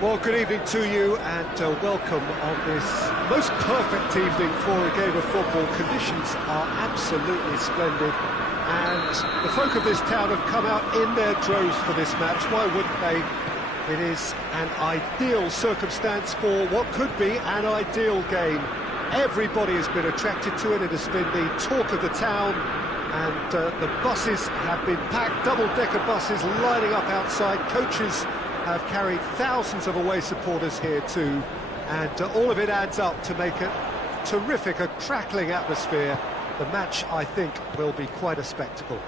Well, good evening to you and welcome on this most perfect evening for a game of football. Conditions are absolutely splendid and the folk of this town have come out in their droves for this match. Why wouldn't they? It is an ideal circumstance for what could be an ideal game. Everybody has been attracted to it. It has been the talk of the town and the buses have been packed, double-decker buses lining up outside. Coaches have carried thousands of away supporters here too, and all of it adds up to make a terrific, a crackling atmosphere. The match, I think, will be quite a spectacle.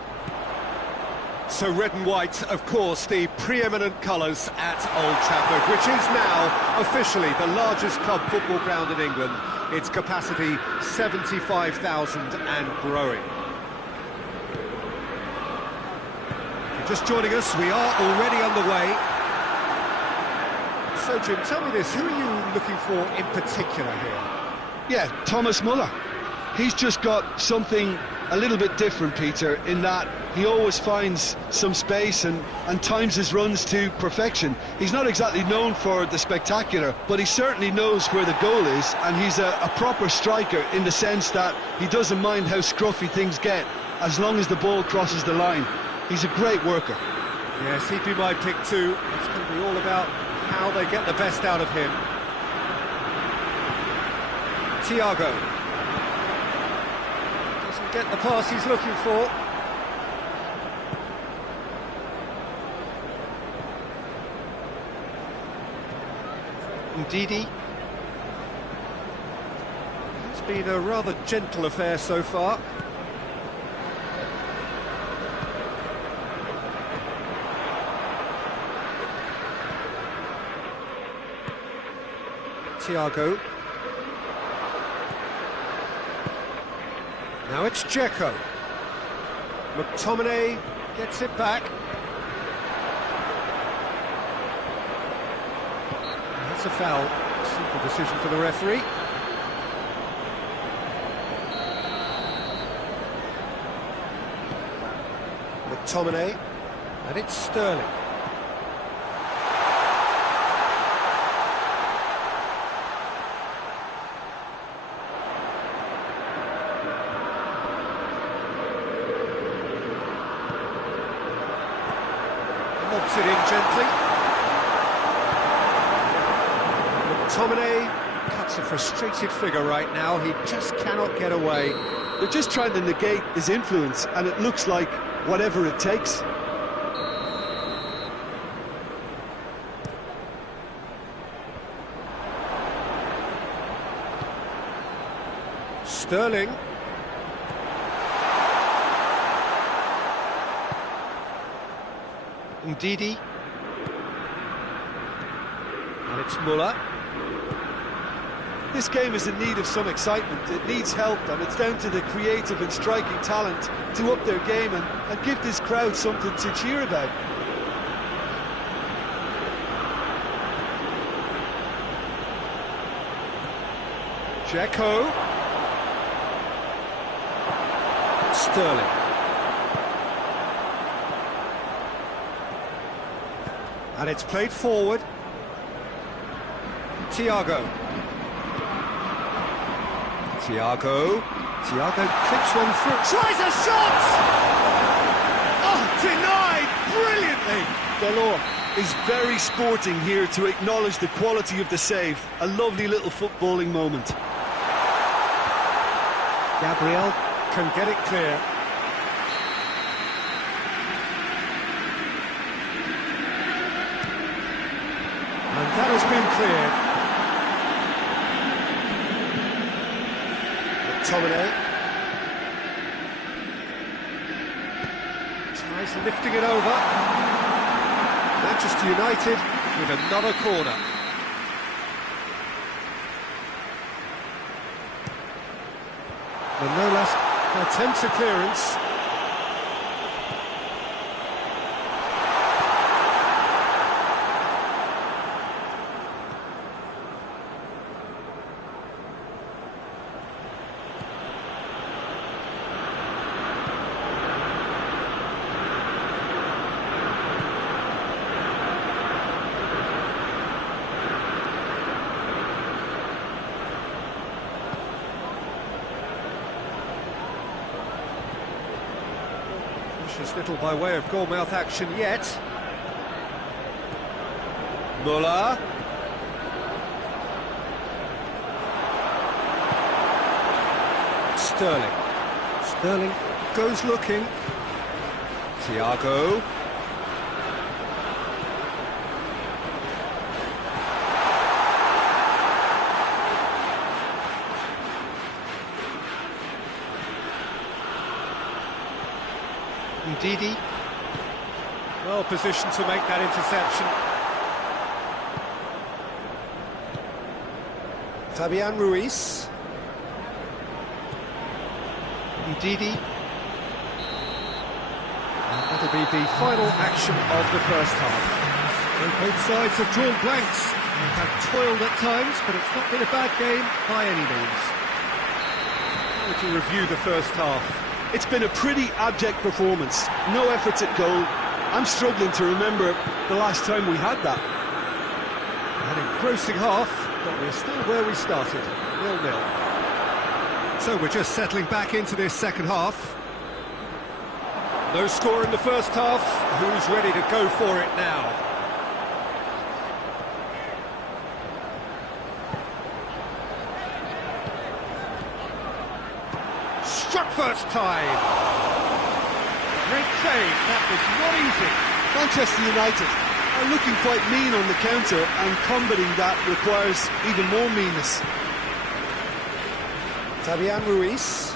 So red and white, of course, the preeminent colours at Old Trafford, which is now officially the largest club football ground in England. Its capacity 75,000 and growing. If you're just joining us, we are already underway. So, Jim, tell me this, who are you looking for in particular here? Yeah, Thomas Muller. He's just got something a little bit different, Peter, in that he always finds some space and times his runs to perfection. He's not exactly known for the spectacular, but he certainly knows where the goal is, and he's a proper striker in the sense that he doesn't mind how scruffy things get, as long as the ball crosses the line. He's a great worker. Yes, he'd be my pick too. It's going to be all about how they get the best out of him. Thiago doesn't get the pass he's looking for. Ndidi. It's been a rather gentle affair so far. Thiago. Now it's Dzeko. McTominay gets it back. That's a foul. Simple decision for the referee. McTominay. And it's Sterling. Lobs it in gently. McTominay cuts a frustrated figure right now. He just cannot get away. They're just trying to negate his influence, and it looks like whatever it takes. Sterling. Ndidi. And it's Muller. This game is in need of some excitement. It needs help, and it's down to the creative and striking talent to up their game and give this crowd something to cheer about. Dzeko. Sterling. And it's played forward. Thiago. Thiago clips one through. Tries a shot! Oh, denied brilliantly! Delors is very sporting here to acknowledge the quality of the save. A lovely little footballing moment. Gabriel can get it clear. And that has been cleared. McTominay tries lifting it over. Manchester United with another corner. Manolas attempts a clearance. Precious little by way of goal-mouth action yet. Muller. Sterling. Sterling goes looking. Thiago. Ndidi. Well positioned to make that interception. Fabian Ruiz. Ndidi. And that'll be the final action of the first half. So both sides have drawn blanks and have toiled at times, but it's not been a bad game by any means. How would you review the first half? It's been a pretty abject performance. No efforts at goal. I'm struggling to remember the last time we had that. An engrossing half, but we're still where we started, 0-0. So we're just settling back into this second half. No score in the first half. Who's ready to go for it now? Struck first time. Great save. That was not easy. Manchester United are looking quite mean on the counter, and combating that requires even more meanness. Fabian Ruiz.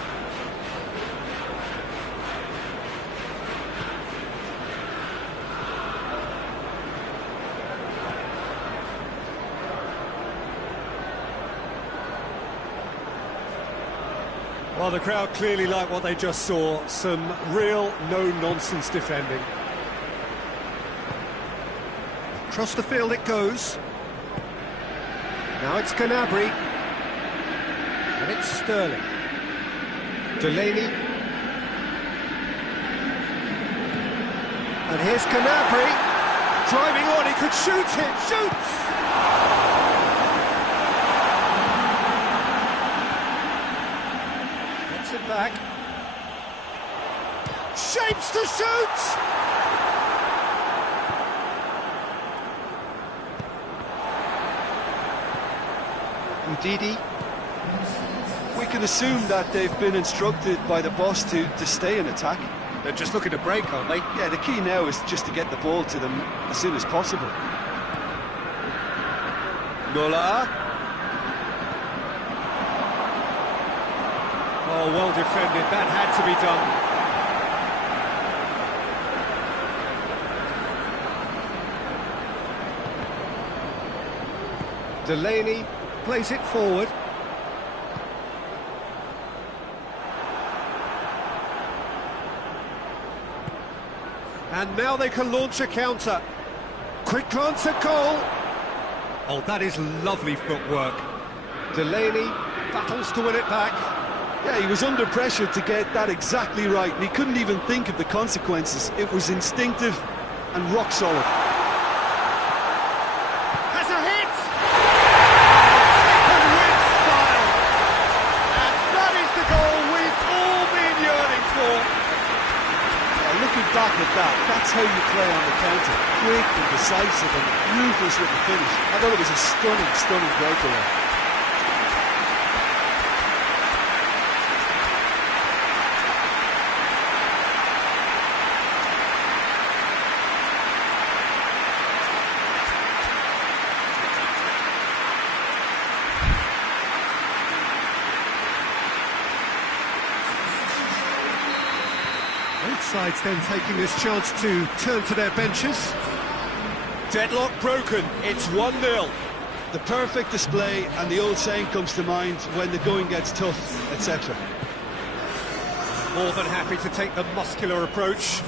Well, the crowd clearly like what they just saw. Some real no-nonsense defending. Across the field it goes. Now it's Gnabry. And it's Sterling. Delaney. And here's Gnabry. Driving on, he could shoot it. Shoots! Back. Shapes to shoot! Ndidi. We can assume that they've been instructed by the boss to stay in attack. They're just looking to break, aren't they? Yeah, the key now is just to get the ball to them as soon as possible. Muller. Oh, well defended. That had to be done. Delaney plays it forward. And now they can launch a counter. Quick glance at goal. Oh, that is lovely footwork. Delaney battles to win it back. Yeah, he was under pressure to get that exactly right, and he couldn't even think of the consequences. It was instinctive and rock solid. Has a hit! And with style! And that is the goal we've all been yearning for. Looking back at that, that's how you play on the counter. Quick and decisive and ruthless with the finish. I thought it was a stunning breakaway. Both sides then taking this chance to turn to their benches. Deadlock broken, it's 1-0. The perfect display, and the old saying comes to mind, when the going gets tough, etc. More than happy to take the muscular approach.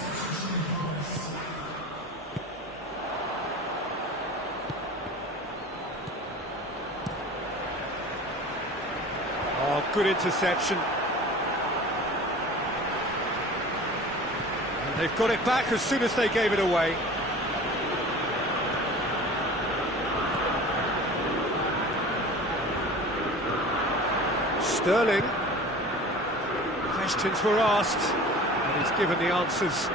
Oh, good interception. And they've got it back as soon as they gave it away. Sterling. Questions were asked. He's given the answers.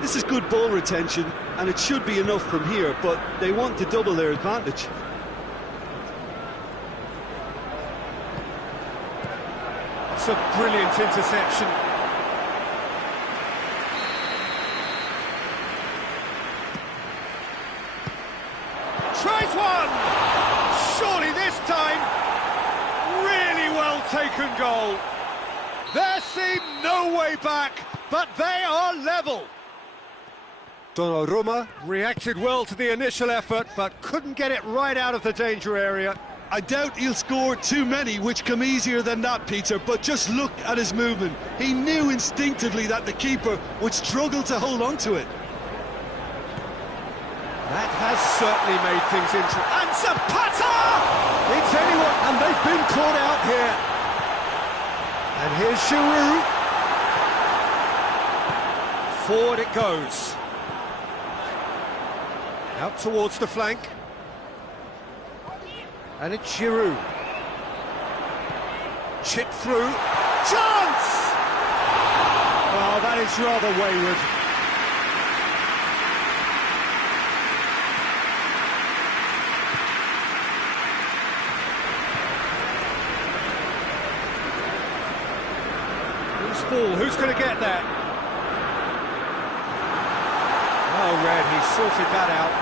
This is good ball retention, and it should be enough from here, but they want to double their advantage. It's a brilliant interception. Tries one! Surely this time, really well taken goal. There seemed no way back, but they are level. Donnarumma reacted well to the initial effort, but couldn't get it right out of the danger area. I doubt he'll score too many, which come easier than that, Peter, but just look at his movement. He knew instinctively that the keeper would struggle to hold on to it. That has certainly made things interesting. And Zapata! It's anyone, and they've been caught out here. And here's Giroud. Forward it goes. Out towards the flank. And it's Giroud. Chip through. Chance! Oh, that is rather wayward. Loose ball, who's going to get that? Oh, Red, he sorted that out.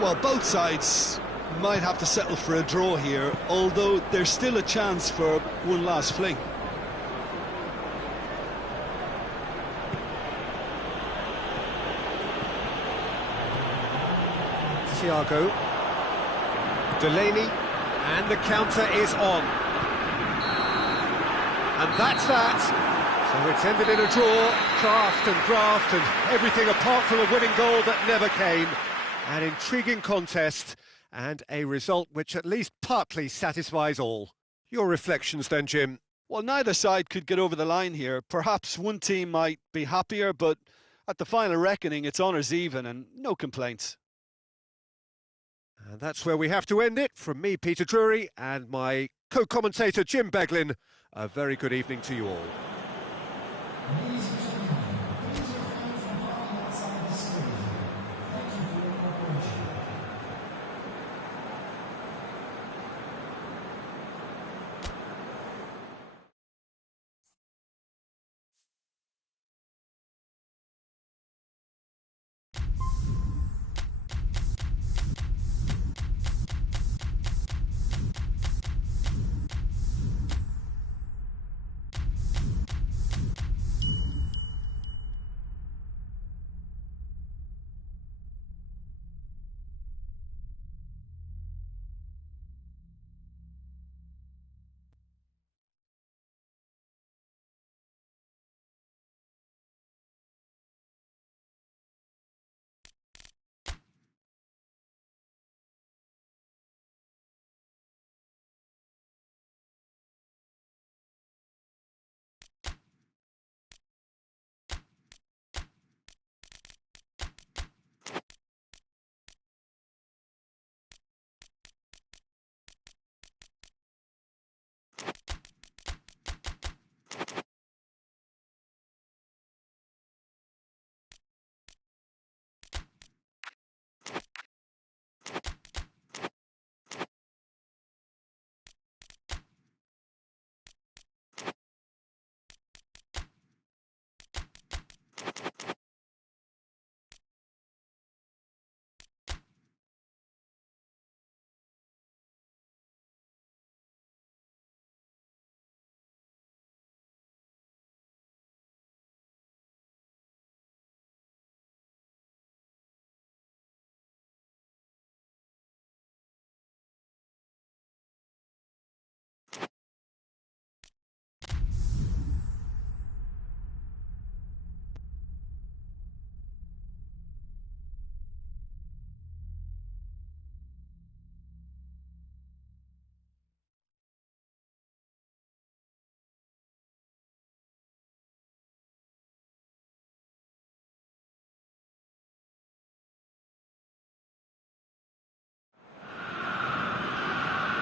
Well, both sides might have to settle for a draw here, although there's still a chance for one last fling. Thiago. Delaney. And the counter is on. And that's that. So it's ended in a draw. Craft and graft and everything apart from a winning goal that never came. An intriguing contest and a result which at least partly satisfies all. Your reflections then, Jim? Well, neither side could get over the line here. Perhaps one team might be happier, but at the final reckoning, it's honours even and no complaints. And that's where we have to end it. From me, Peter Drury, and my co-commentator, Jim Beglin, a very good evening to you all.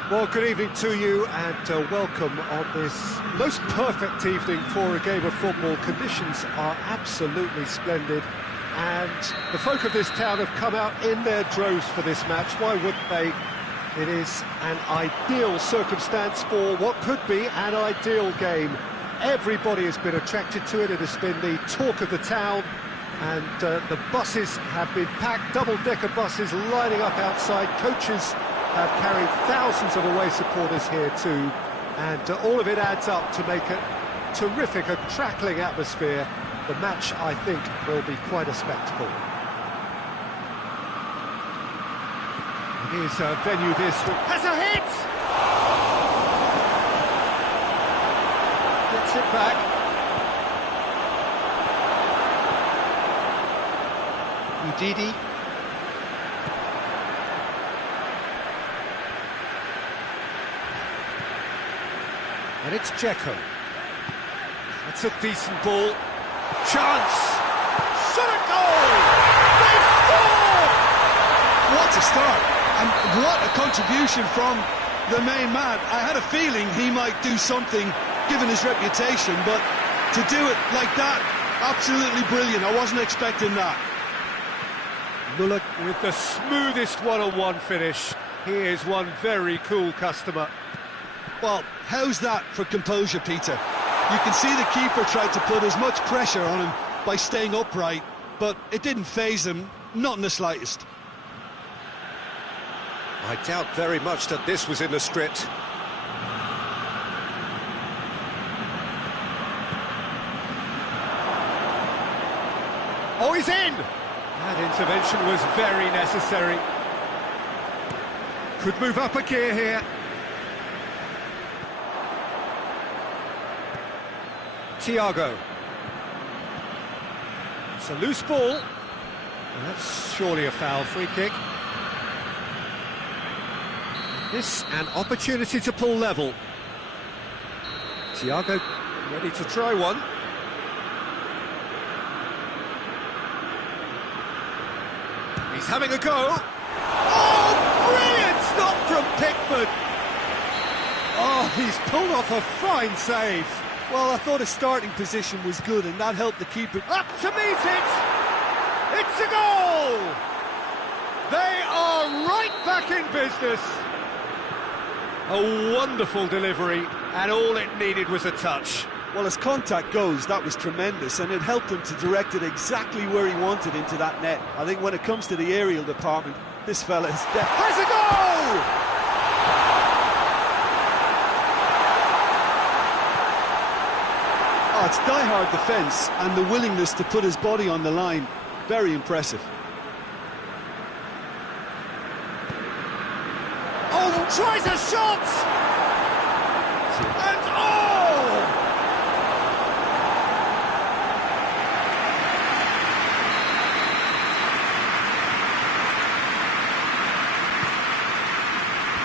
Well, good evening to you and welcome on this most perfect evening for a game of football. Conditions are absolutely splendid and the folk of this town have come out in their droves for this match. Why wouldn't they? It is an ideal circumstance for what could be an ideal game. Everybody has been attracted to it. It has been the talk of the town and the buses have been packed, double-decker buses lining up outside. Coaches have carried thousands of away supporters here too, and all of it adds up to make it terrific, a crackling atmosphere. The match, I think, will be quite a spectacle. Here's a venue this week. Has a hit! Gets it back. Udidi. And it's Dzeko. It's a decent ball. Chance! Shot a goal! They score! What a start! And what a contribution from the main man. I had a feeling he might do something, given his reputation, but to do it like that, absolutely brilliant. I wasn't expecting that. Muller with the smoothest one-on-one finish. He is one very cool customer. Well, how's that for composure, Peter? You can see the keeper tried to put as much pressure on him by staying upright, but it didn't faze him, not in the slightest. I doubt very much that this was in the script. Oh, he's in! That intervention was very necessary. Could move up a gear here. Thiago. It's a loose ball. Well, that's surely a foul. Free kick. This an opportunity to pull level. Thiago ready to try one. He's having a go. Oh, brilliant stop from Pickford. Oh, he's pulled off a fine save. Well, I thought his starting position was good, and that helped the keeper. Up to meet it! It's a goal! They are right back in business. A wonderful delivery, and all it needed was a touch. Well, as contact goes, that was tremendous, and it helped him to direct it exactly where he wanted into that net. I think when it comes to the aerial department, this fella is has a goal! Oh, it's die-hard defence and the willingness to put his body on the line. Very impressive. Oh, tries a shot! And oh!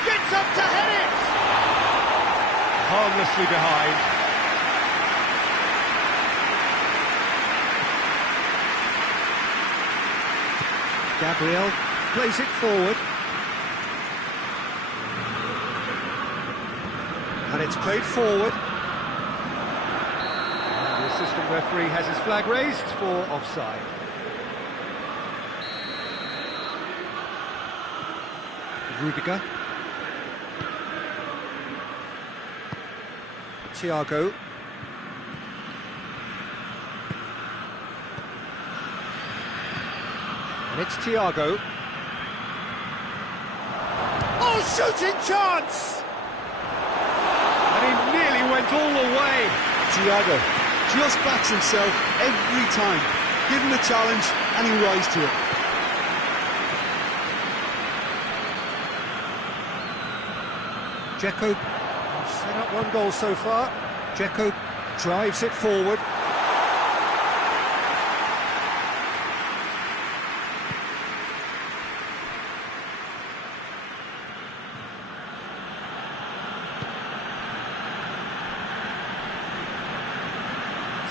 Gets up to head it! Harmlessly behind. Gabriel plays it forward. And it's played forward. And the assistant referee has his flag raised for offside. Rudiger. Thiago. And it's Thiago. Oh, shooting chance! And he nearly went all the way. Thiago just backs himself every time. Give him a challenge and he rise to it. Dzeko set up one goal so far. Dzeko drives it forward.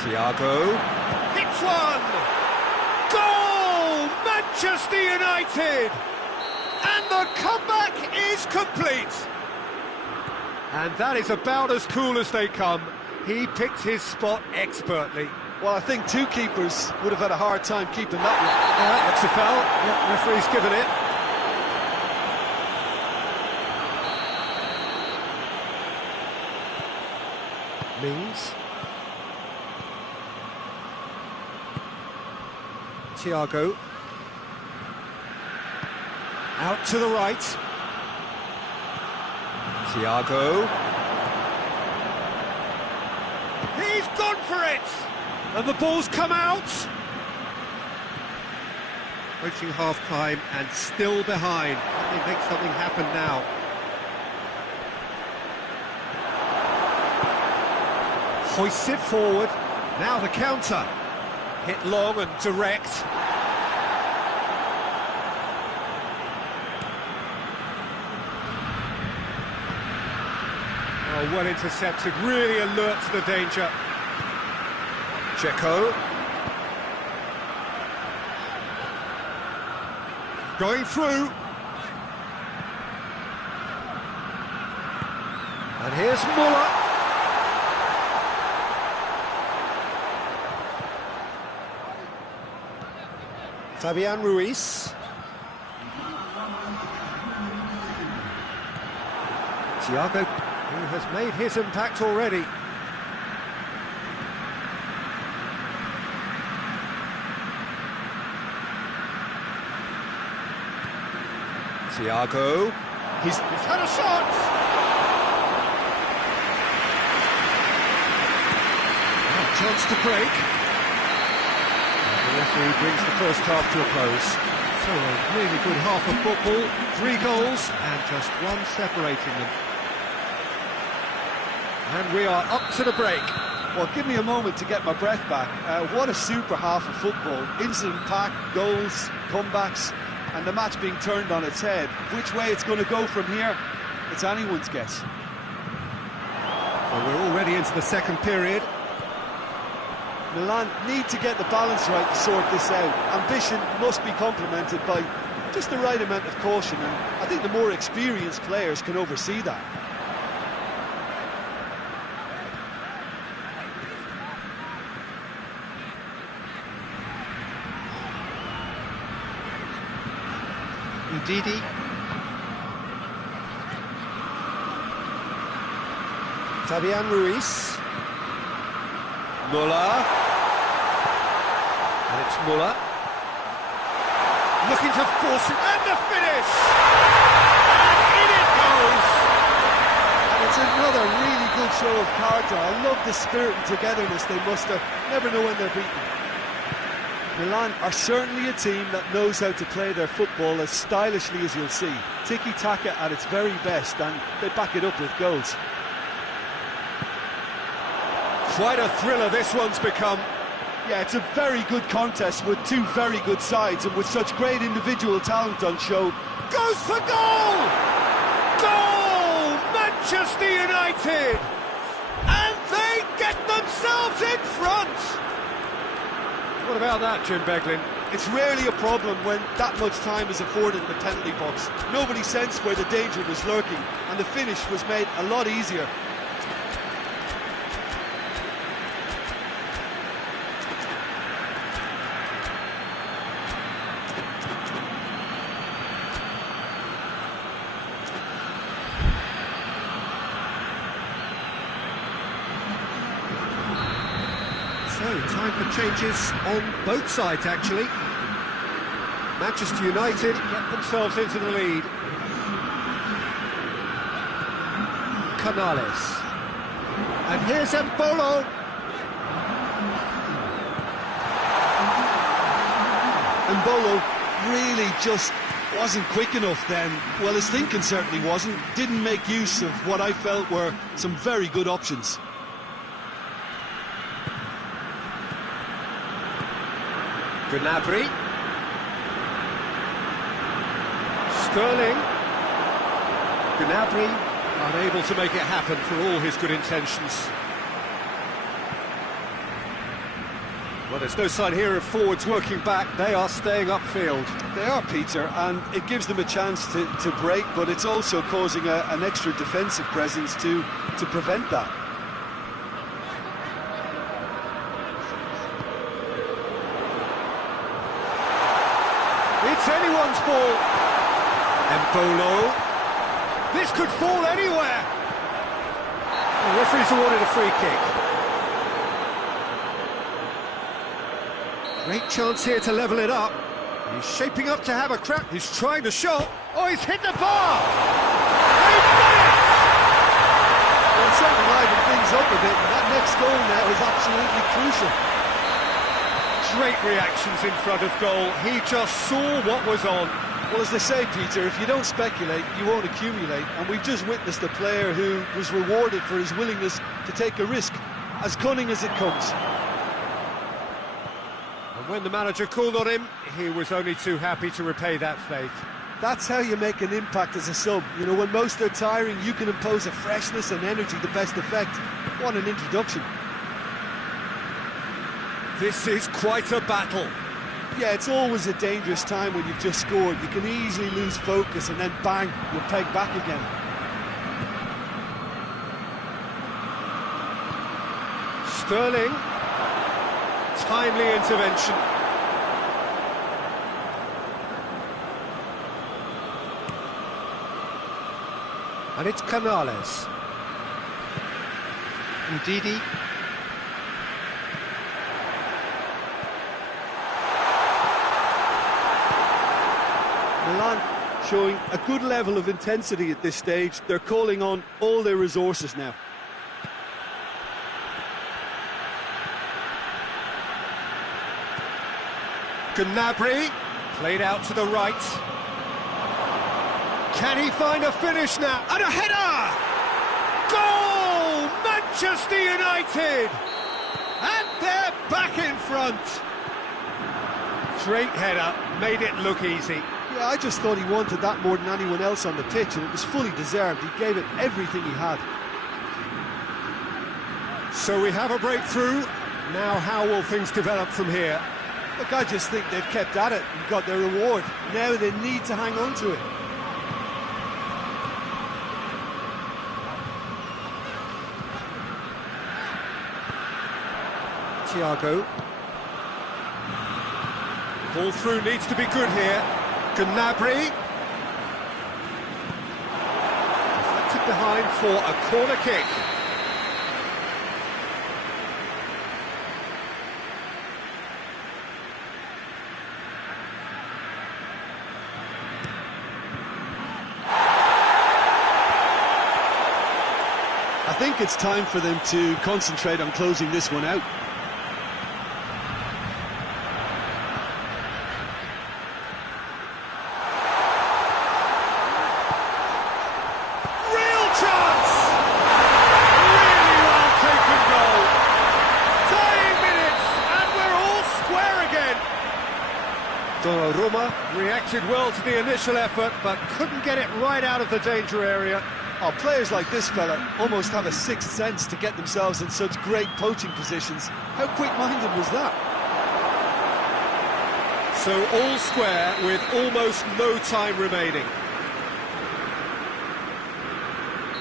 Thiago hits one! Goal! Manchester United! And the comeback is complete! And that is about as cool as they come. He picked his spot expertly. Well, I think two keepers would have had a hard time keeping that one. That's a foul. Yep, referee's given it. Mings. Thiago. Out to the right. Thiago. He's gone for it! And the ball's come out! Approaching half-time and still behind. They make something happen now. Hoists it forward. Now the counter. Hit long and direct. Oh, well intercepted, really alert to the danger. Dzeko. Going through. And here's Muller. Fabian Ruiz. Thiago, who has made his impact already. Thiago. He's had a shot! Oh, chance to break. The referee brings the first half to a close. So a really good half of football, 3 goals and just one separating them. And we are up to the break. Well, give me a moment to get my breath back. What a super half of football. Incident-packed, goals, comebacks, and the match being turned on its head. Which way it's going to go from here, it's anyone's guess. Well, we're already into the second period. Milan need to get the balance right to sort this out. Ambition must be complemented by just the right amount of caution, and I think the more experienced players can oversee that. Ndidi. Fabian Ruiz. Muller. And it's Muller. Looking to force it, and the finish! And in it goes! And it's another really good show of character. I love the spirit and togetherness they muster. Never know when they're beaten. Milan are certainly a team that knows how to play their football as stylishly as you'll see. Tiki-taka at its very best, and they back it up with goals. Quite a thriller this one's become. Yeah, it's a very good contest with two very good sides, and with such great individual talent on show. Goes for goal! Goal! Manchester United! And they get themselves in front! What about that, Jim Beglin? It's rarely a problem when that much time is afforded in the penalty box. Nobody sensed where the danger was lurking, and the finish was made a lot easier. So, time for changes on both sides, actually. Manchester United get themselves into the lead. Canales. And here's Embolo. Embolo really just wasn't quick enough then. Well, his thinking certainly wasn't. Didn't make use of what I felt were some very good options. Gnabry. Sterling. Gnabry unable to make it happen for all his good intentions. Well, there's no sign here of forwards working back. They are staying upfield. They are, Peter, and it gives them a chance to break, but it's also causing an extra defensive presence to prevent that. It's anyone's ball. Embolo. This could fall anywhere. The referee's awarded a free kick. Great chance here to level it up. He's shaping up to have a crack. He's trying the shot. Oh, he's hit the bar! He's done it! Well, it's certainly livened things up a bit, and that next goal now is absolutely crucial. Great reactions in front of goal. He just saw what was on. Well, as they say, Peter, if you don't speculate, you won't accumulate. And we've just witnessed a player who was rewarded for his willingness to take a risk, as cunning as it comes. And when the manager called on him, he was only too happy to repay that faith. That's how you make an impact as a sub. You know, when most are tiring, you can impose a freshness and energy to best effect. What an introduction. This is quite a battle. Yeah, it's always a dangerous time when you've just scored. You can easily lose focus and then bang, you're pegged back again. Sterling. Timely intervention. And it's Canales. Ndidi. Milan showing a good level of intensity at this stage. They're calling on all their resources now. Gnabry, played out to the right. Can he find a finish now? And a header! Goal! Manchester United! And they're back in front. Great header, made it look easy. Yeah, I just thought he wanted that more than anyone else on the pitch, and it was fully deserved. He gave it everything he had. So we have a breakthrough. Now how will things develop from here? Look, I just think they've kept at it and got their reward. Now they need to hang on to it. Thiago. Ball through needs to be good here. Gnabry. Deflected behind for a corner kick. I think it's time for them to concentrate on closing this one out. Real chance! Really well taken goal. Dying minutes, and we're all square again. Donnarumma reacted well to the initial effort, but couldn't get it right out of the danger area. Oh, players like this fella almost have a sixth sense to get themselves in such great poaching positions. How quick-minded was that? So all square with almost no time remaining.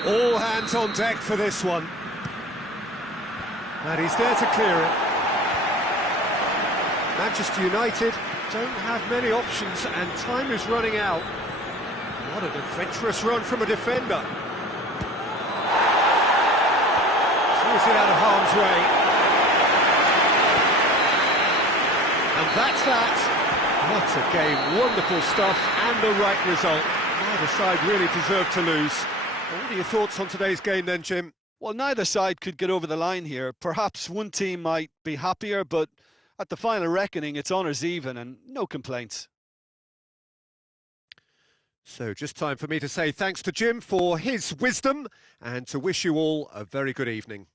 All hands on deck for this one. And he's there to clear it. Manchester United don't have many options and time is running out. What an adventurous run from a defender. Clears it out of harm's way. And that's that. What a game, wonderful stuff and the right result. Neither side really deserved to lose. What are your thoughts on today's game then, Jim? Well, neither side could get over the line here. Perhaps one team might be happier, but at the final reckoning, it's honours even and no complaints. So just time for me to say thanks to Jim for his wisdom and to wish you all a very good evening.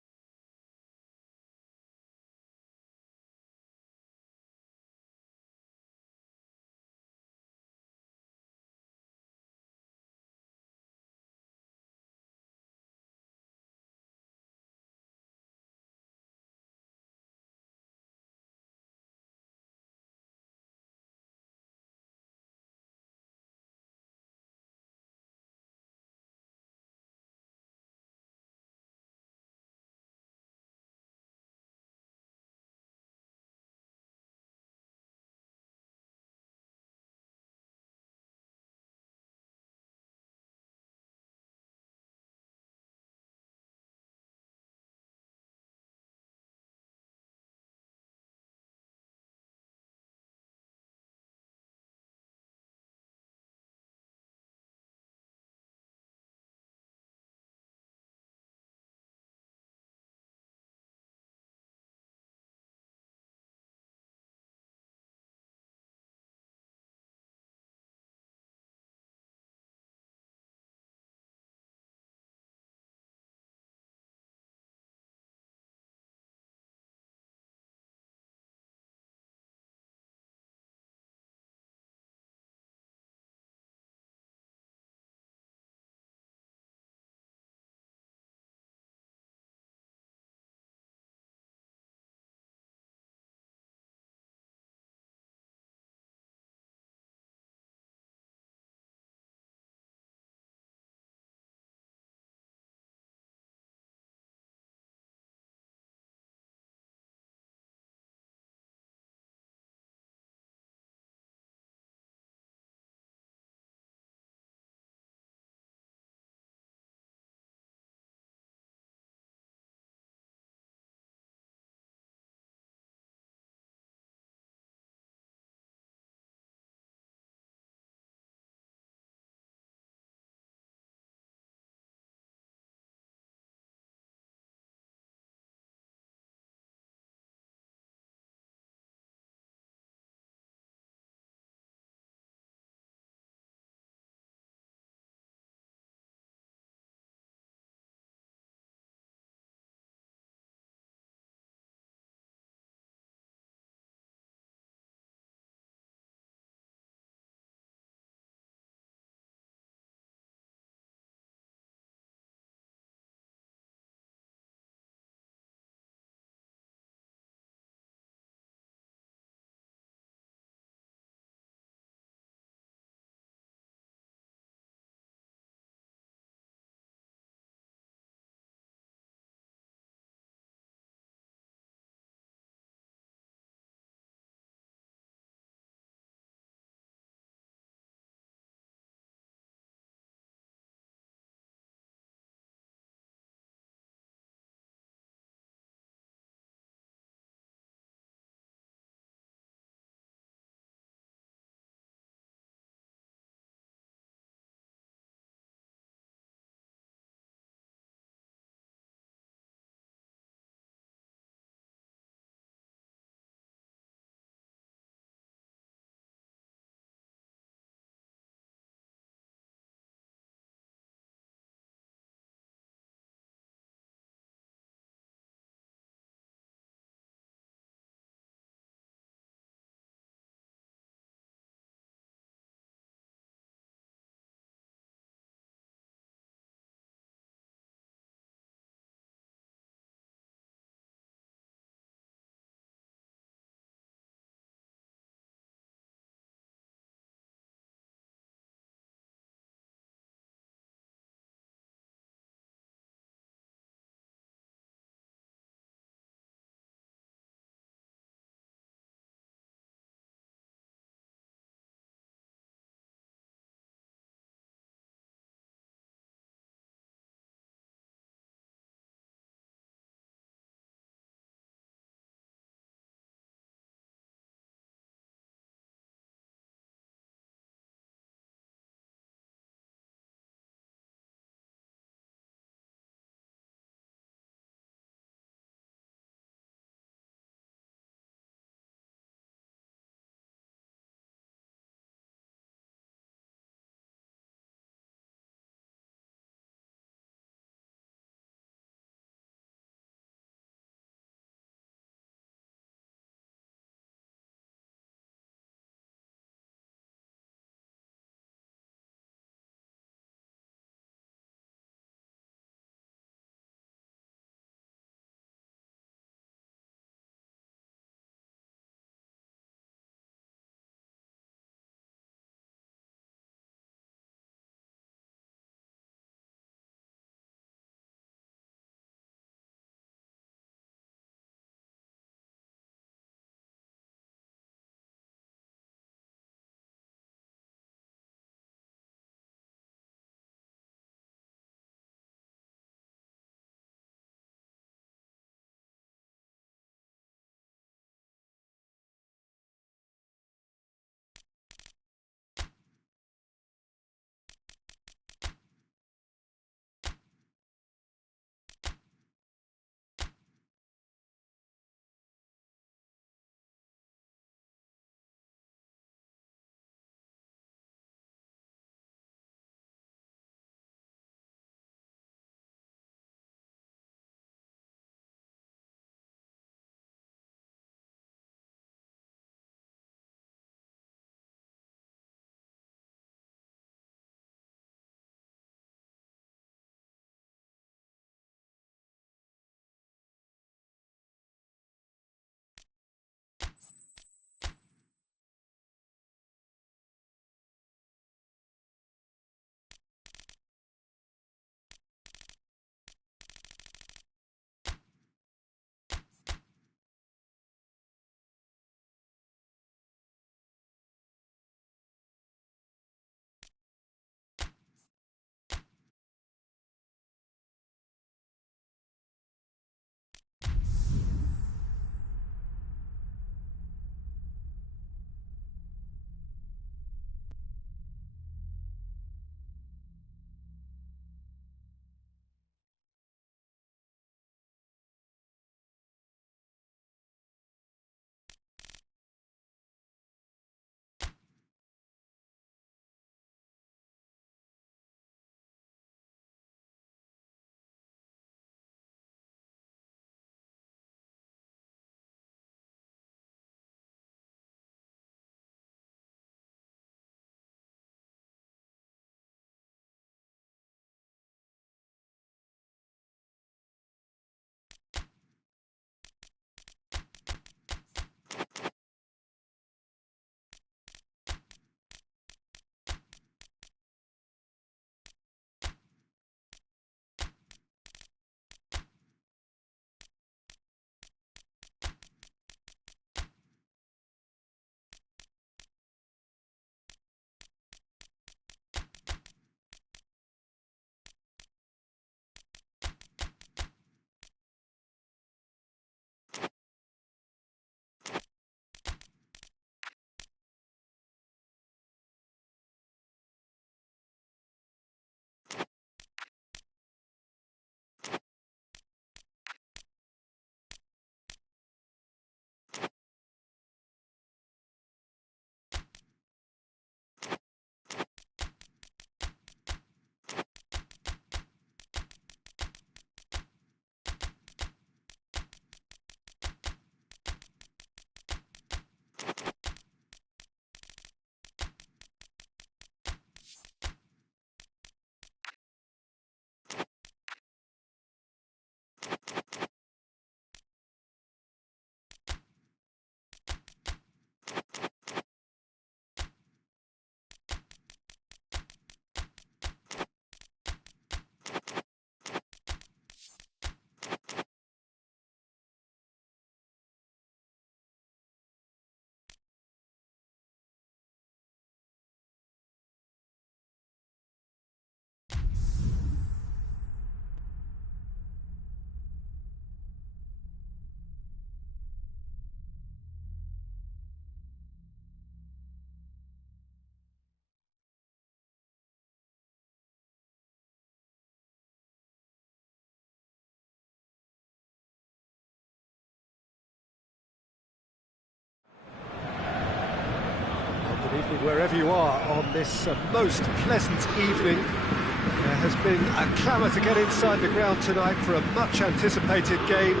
Good evening wherever you are on this most pleasant evening. There has been a clamour to get inside the ground tonight for a much-anticipated game.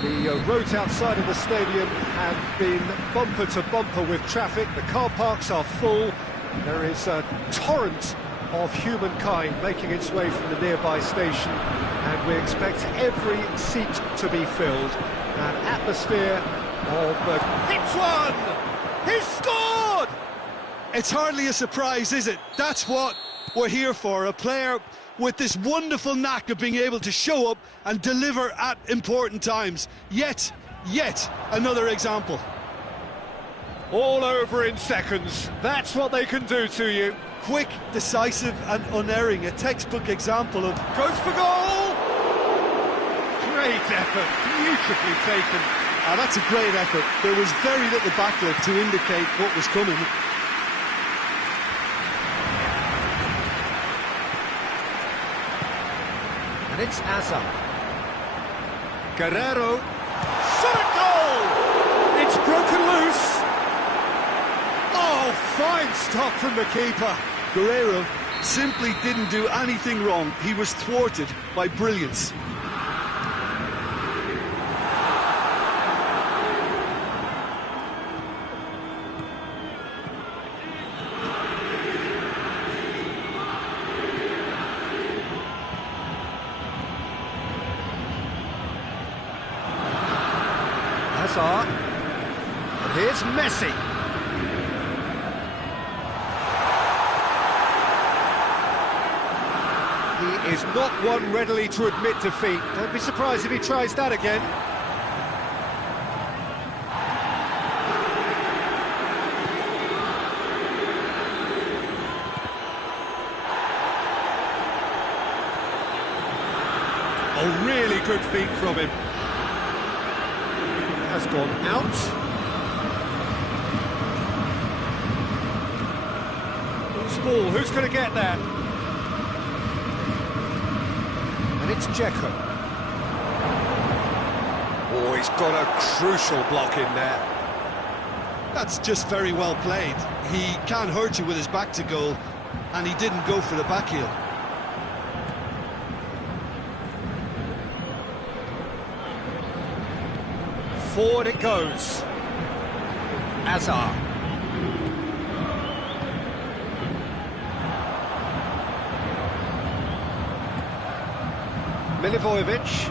The roads outside of the stadium have been bumper to bumper with traffic. The car parks are full. There is a torrent of humankind making its way from the nearby station, and we expect every seat to be filled. An atmosphere of hits one! He's scored! It's hardly a surprise, is it? That's what we're here for, a player with this wonderful knack of being able to show up and deliver at important times. Yet another example. All over in seconds, that's what they can do to you. Quick, decisive and unerring, a textbook example of... Goes for goal! Great effort, beautifully taken. That's a great effort. There was very little backlift to indicate what was coming. And it's Hazard. Guerrero. Shot goal! It's broken loose. Oh, fine stop from the keeper. Guerrero simply didn't do anything wrong. He was thwarted by brilliance. Hazard. And here's Messi. He is not one readily to admit defeat. Don't be surprised if he tries that again. Oh, really good feet from him. Has gone out. Who's ball? Who's going to get that? And it's Dzeko. Oh, he's got a crucial block in there. That's just very well played. He can't hurt you with his back to goal, and he didn't go for the back heel. Forward it goes. Hazard. Milivojevic.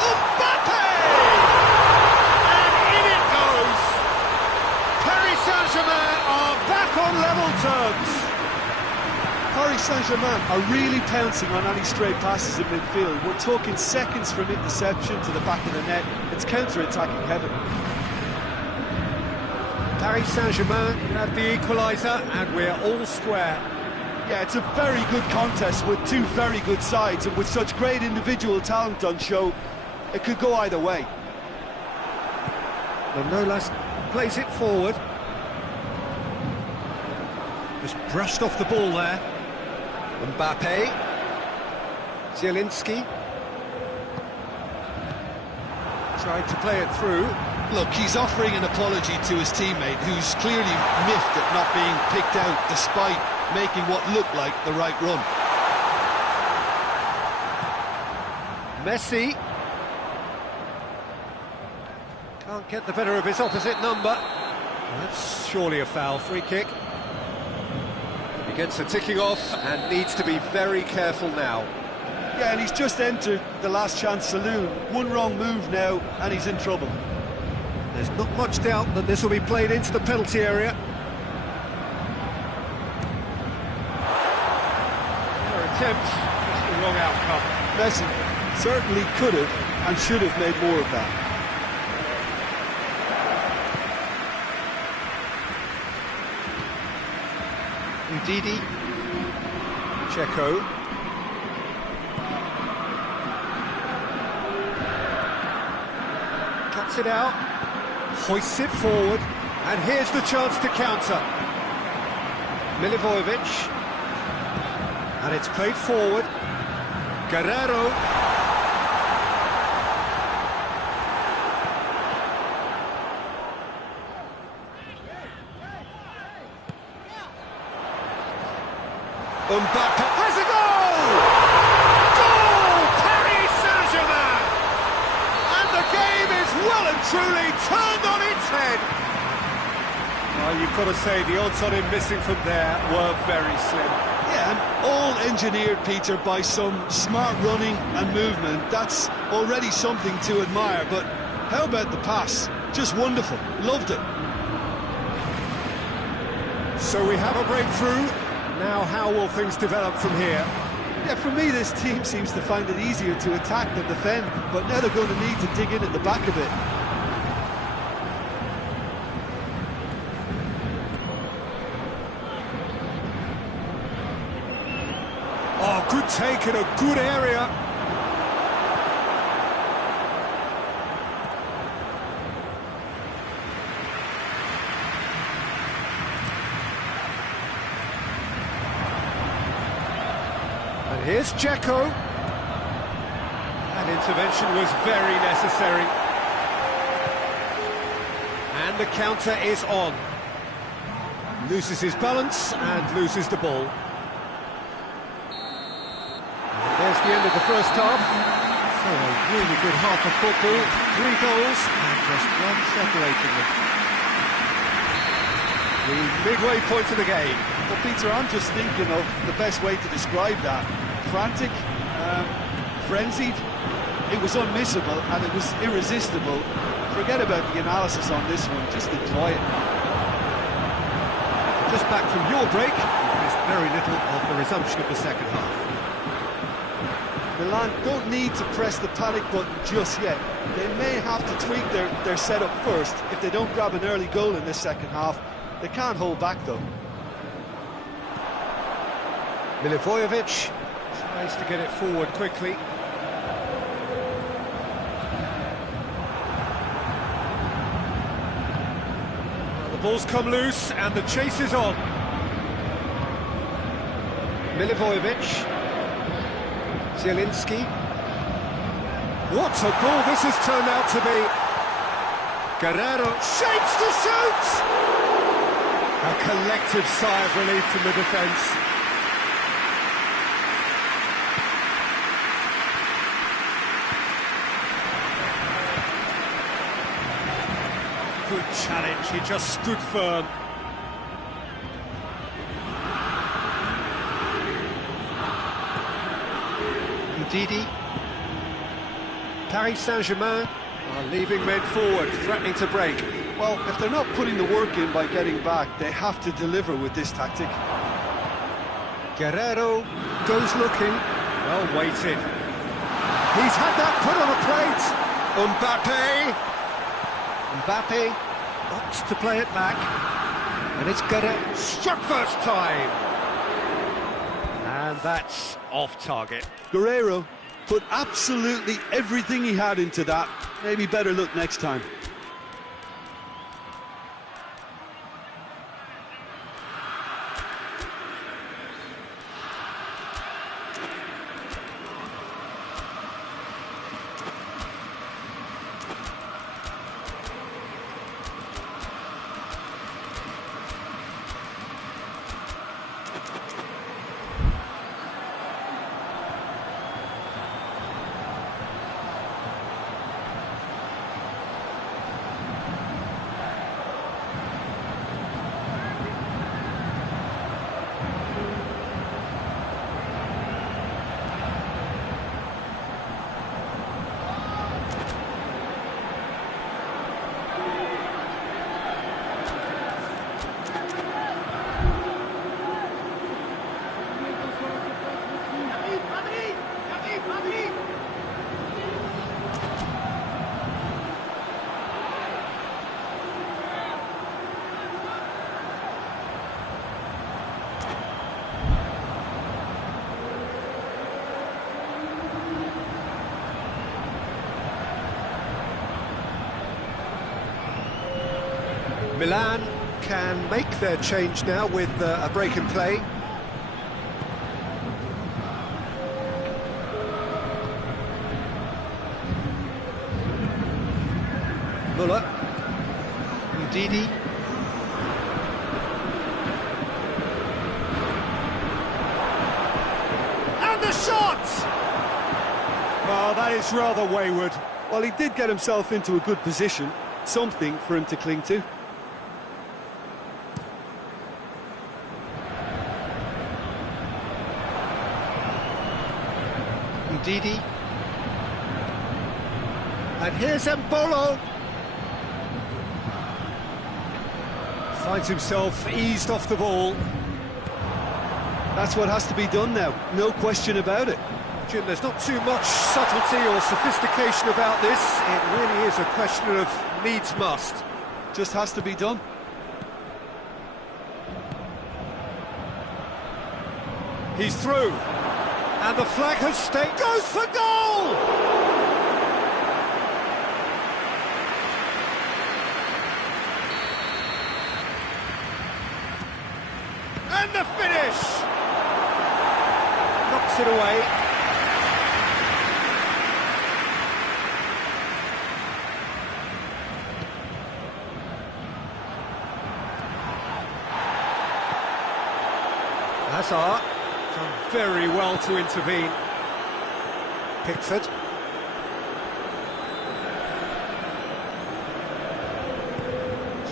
Mbappe! And in it goes. Paris Saint-Germain are back on level terms. Paris Saint-Germain are really pouncing on any stray passes in midfield. We're talking seconds from interception to the back of the net. It's counter-attacking heaven. Paris Saint-Germain have the equaliser, and we're all square. Yeah, it's a very good contest with two very good sides, and with such great individual talent on show, it could go either way. Manolas plays it forward. Just brushed off the ball there. Mbappe. Zielinski. Tried to play it through. Look, he's offering an apology to his teammate, who's clearly miffed at not being picked out despite making what looked like the right run. Messi. Can't get the better of his opposite number. That's surely a foul. Free kick. He gets the ticking off and needs to be very careful now. Yeah, and he's just entered the last chance saloon. One wrong move now, and he's in trouble. There's not much doubt that this will be played into the penalty area. Their attempt, just the wrong outcome. Messi certainly could have and should have made more of that. Ndidi, Dzeko. Cuts it out, hoists it forward, and here's the chance to counter. Milivojevic, and it's played forward. Guerrero. Mbappe has a goal! Goal! Paris Saint-Germain! And the game is well and truly turned on its head. Well, you've got to say the odds on him missing from there were very slim. Yeah, and all engineered, Peter, by some smart running and movement. That's already something to admire, but how about the pass? Just wonderful. Loved it. So we have a breakthrough. Now how will things develop from here? Yeah, for me, this team seems to find it easier to attack than defend, but now they're going to need to dig in at the back a bit. Oh, good take in a good area. And here's Dzeko. That intervention was very necessary. And the counter is on. Loses his balance and loses the ball. There's the end of the first half. So a really good half of football, 3 goals and just one separating them. The midway point of the game. Well, Peter, I'm just thinking of the best way to describe that. Frantic, frenzied. It was unmissable and it was irresistible. Forget about the analysis on this one, just enjoy it. Just back from your break, you've missed very little of the resumption of the second half. Milan don't need to press the panic button just yet. They may have to tweak their setup first if they don't grab an early goal in this second half. They can't hold back though. Milivojevic tries to get it forward quickly. The ball's come loose and the chase is on. Milivojevic. Zielinski. What a goal this has turned out to be. Guerreiro shapes to shoot! A collective sigh of relief from the defence. Good challenge, he just stood firm. Didi. Paris Saint-Germain are leaving men forward, threatening to break. Well, if they're not putting the work in by getting back, they have to deliver with this tactic. Guerreiro goes looking. Well weighted. He's had that put on a plate. Mbappe opts to play it back. And it's Guerreiro. Struck first time. And that's off target. Guerreiro put absolutely everything he had into that. Maybe better look next time. Milan can make their change now with a break in play. Müller. Ndidi. Well, that is rather wayward. Well, he did get himself into a good position, something for him to cling to. Ndidi. And here's Embolo. Finds himself eased off the ball. That's what has to be done now, no question about it. Jim, there's not too much subtlety or sophistication about this. It really is a question of needs must. Just has to be done. He's through. And the flag has stayed. Goes for goal! And the finish! Knocks it away. Hazard done very well to intervene. Pickford.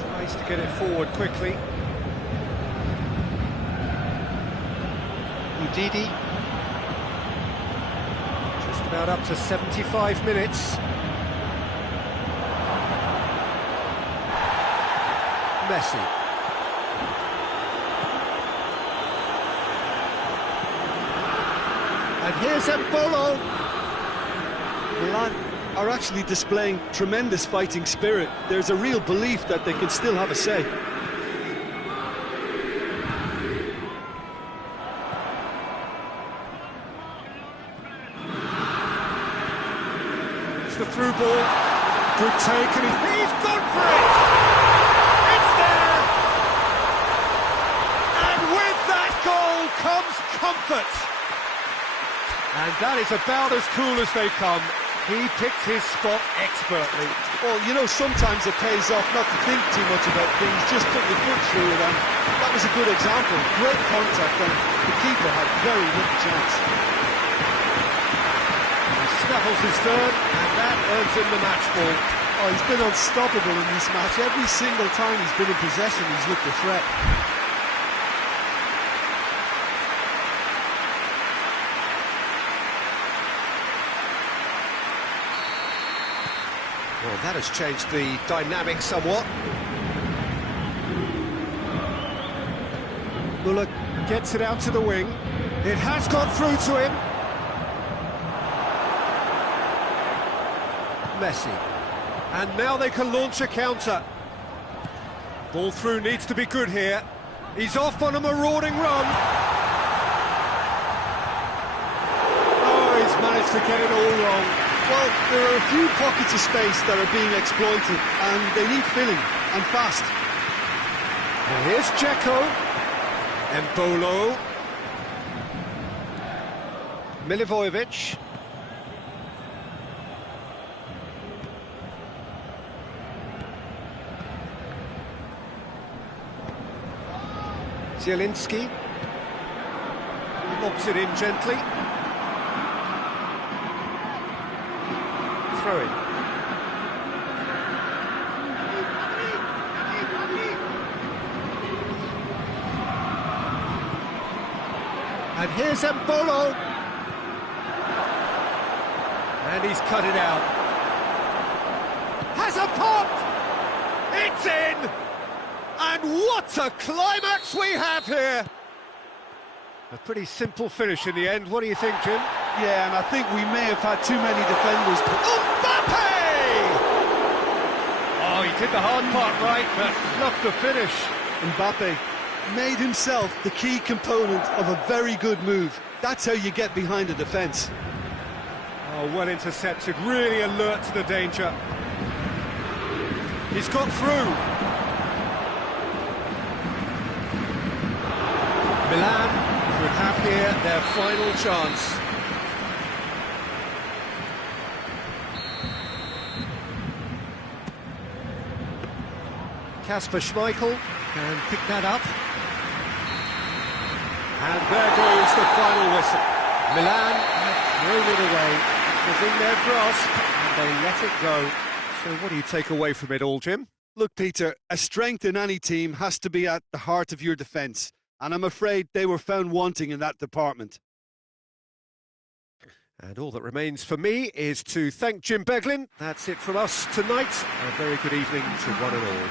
Tries to get it forward quickly. Ndidi. Just about up to 75 minutes. Messi. And here's Embolo. Milan are actually displaying tremendous fighting spirit. There's a real belief that they can still have a say. It's the through ball. Good take, and he's gone for it! It's there! And with that goal comes comfort. And that is about as cool as they come. He picked his spot expertly. Well, you know, sometimes it pays off not to think too much about things, just put your foot through it, and that was a good example. Great contact, and the keeper had very little chance. He snaffles his third, and that earns him the match ball. Oh, he's been unstoppable in this match. Every single time he's been in possession, he's looked a threat. Well, that has changed the dynamic somewhat. Muller gets it out to the wing. It has gone through to him. Messi. And now they can launch a counter. Ball through needs to be good here. He's off on a marauding run. Oh, he's managed to get it all wrong. Well, there are a few pockets of space that are being exploited, and they need filling, and fast. And here's Dzeko. Embolo. Milivojevic. Zielinski. Lobs it in gently. Throw-in. And here's Embolo. And he's cut it out. Has a pop! It's in! And what a climax we have here! A pretty simple finish in the end. What do you think, Jim? Yeah, and I think we may have had too many defenders. Mbappe! Oh, he did the hard part right, but fluffed the finish. Mbappe made himself the key component of a very good move. That's how you get behind a defence. Oh, well intercepted, really alert to the danger. He's got through. Milan could have here their final chance. Kasper Schmeichel can pick that up. And there goes the final whistle. Milan have thrown it away. was in their grasp, and they let it go. So what do you take away from it all, Jim? Look, Peter, a strength in any team has to be at the heart of your defence, and I'm afraid they were found wanting in that department. And all that remains for me is to thank Jim Beglin. That's it from us tonight. A very good evening to one and all.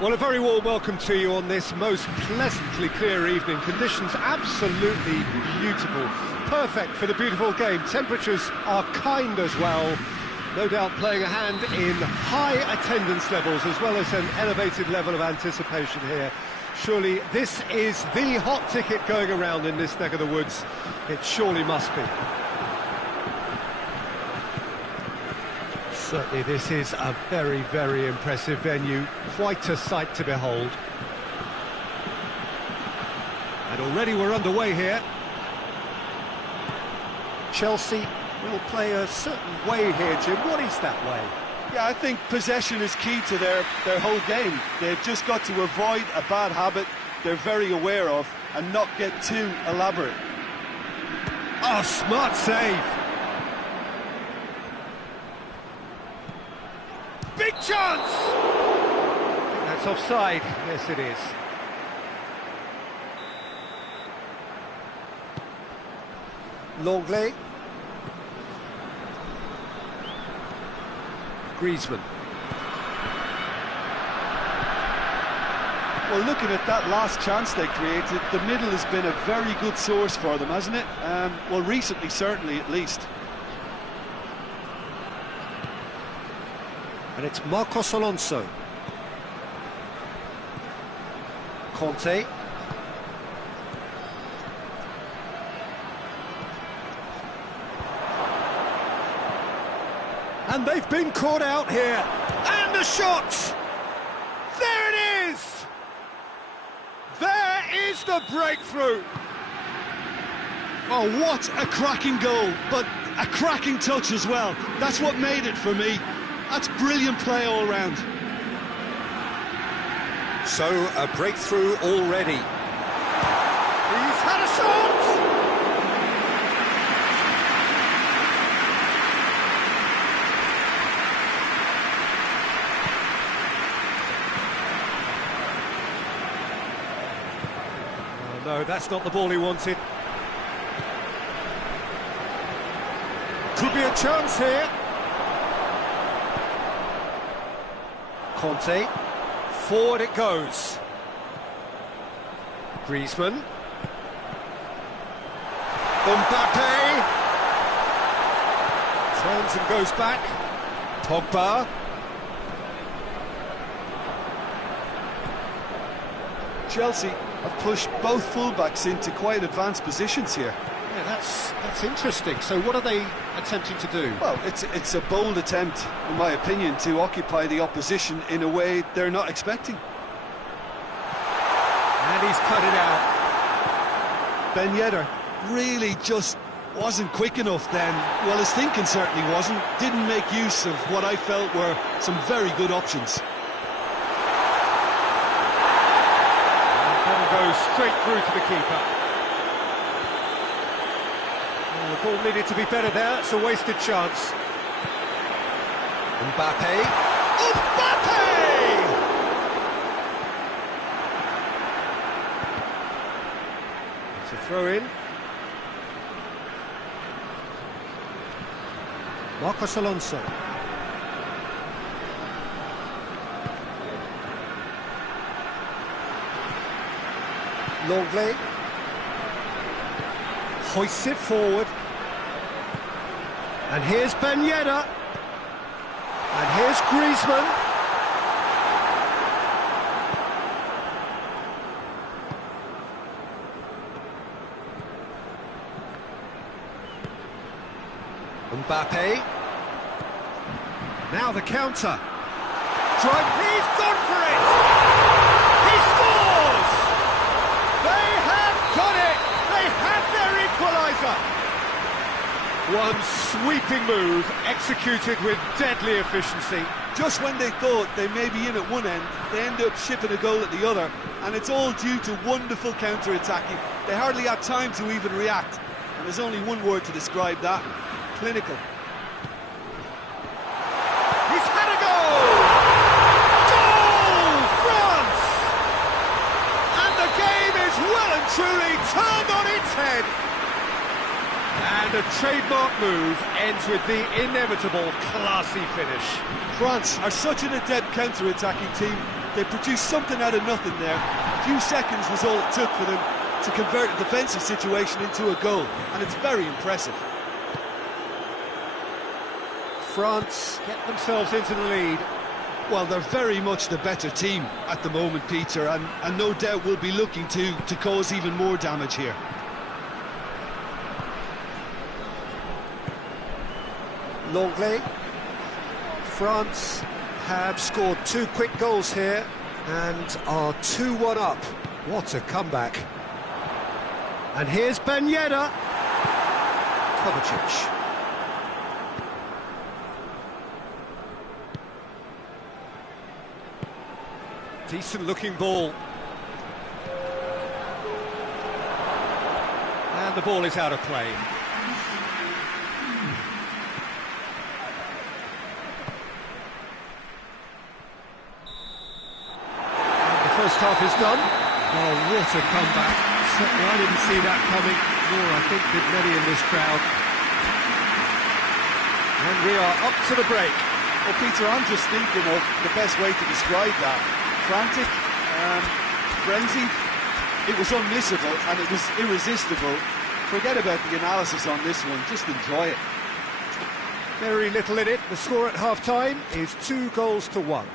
Well, a very warm welcome to you on this most pleasantly clear evening. Conditions absolutely beautiful. Perfect for the beautiful game. Temperatures are kind as well. No doubt playing a hand in high attendance levels as well as an elevated level of anticipation here. Surely this is the hot ticket going around in this neck of the woods. It surely must be. Certainly this is a very, very impressive venue. Quite a sight to behold. And already we're underway here. Chelsea will play a certain way here, Jim. What is that way? Yeah, I think possession is key to their whole game. They've just got to avoid a bad habit they're very aware of and not get too elaborate. Oh, smart save. Big chance! I think that's offside. Yes, it is. Longley. Griezmann. Well, looking at that last chance they created, the middle has been a very good source for them, hasn't it? Well, recently, certainly, at least. And it's Marcos Alonso. Conte. And they've been caught out here. And the shot! There it is! There is the breakthrough! Oh, what a cracking goal, but a cracking touch as well. That's what made it for me. That's brilliant play all round. So, a breakthrough already. He's had a shot! Oh, no, that's not the ball he wanted. Could be a chance here. Conte, forward it goes. Griezmann. Mbappe. Turns and goes back. Pogba. Chelsea have pushed both fullbacks into quite advanced positions here. Yeah, that's interesting. So what are they attempting to do? Well, it's a bold attempt, in my opinion, to occupy the opposition in a way they're not expecting. And he's cut it out. Ben Yedder really just wasn't quick enough then. Well, his thinking certainly wasn't. Didn't make use of what I felt were some very good options. And goes straight through to the keeper. The ball needed to be better there. It's a wasted chance. Mbappe. Mbappe! It's a throw in. Marcos Alonso. Longley. Hoists it forward. And here's Ben Yedder. And here's Griezmann. Mbappe. Now the counter. He's gone for it! He scores! They have got it! They have their equaliser! One sweeping move, executed with deadly efficiency. Just when they thought they may be in at one end, they end up shipping a goal at the other, and it's all due to wonderful counter-attacking. They hardly had time to even react, and there's only one word to describe that: clinical. He's had a goal! Goal! France! And the game is well and truly turned on its head. And a trademark move ends with the inevitable classy finish. France are such an adept counter-attacking team. They produced something out of nothing there. A few seconds was all it took for them to convert a defensive situation into a goal, and it's very impressive. France get themselves into the lead. Well, they're very much the better team at the moment, Peter, and no doubt will be looking to cause even more damage here. Longley. France have scored 2 quick goals here and are 2-1 up. What a comeback. And here's Ben Yedder. Kovacic. Decent looking ball. And the ball is out of play. And the first half is done. Oh, what a comeback. Certainly I didn't see that coming, nor I think did many in this crowd. And we are up to the break. Well, Peter, I'm just thinking of the best way to describe that. Frantic, frenzied. It was unmissable and it was irresistible. Forget about the analysis on this one, just enjoy it. Very little in it. The score at half-time is 2-1.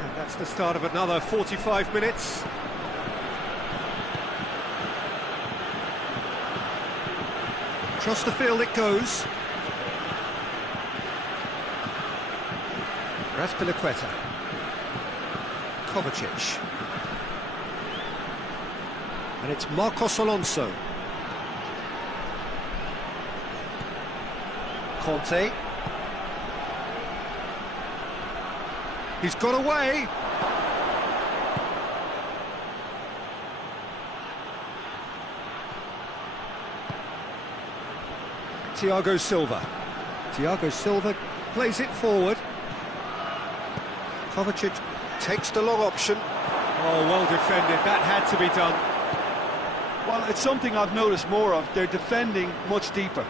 And that's the start of another 45 minutes. Across the field it goes. Azpilicueta. Kovacic. And it's Marcos Alonso. Conte. He's got away. Thiago Silva. Thiago Silva plays it forward. Kovacic takes the long option. Oh, well defended. That had to be done. Well, it's something I've noticed more of. They're defending much deeper.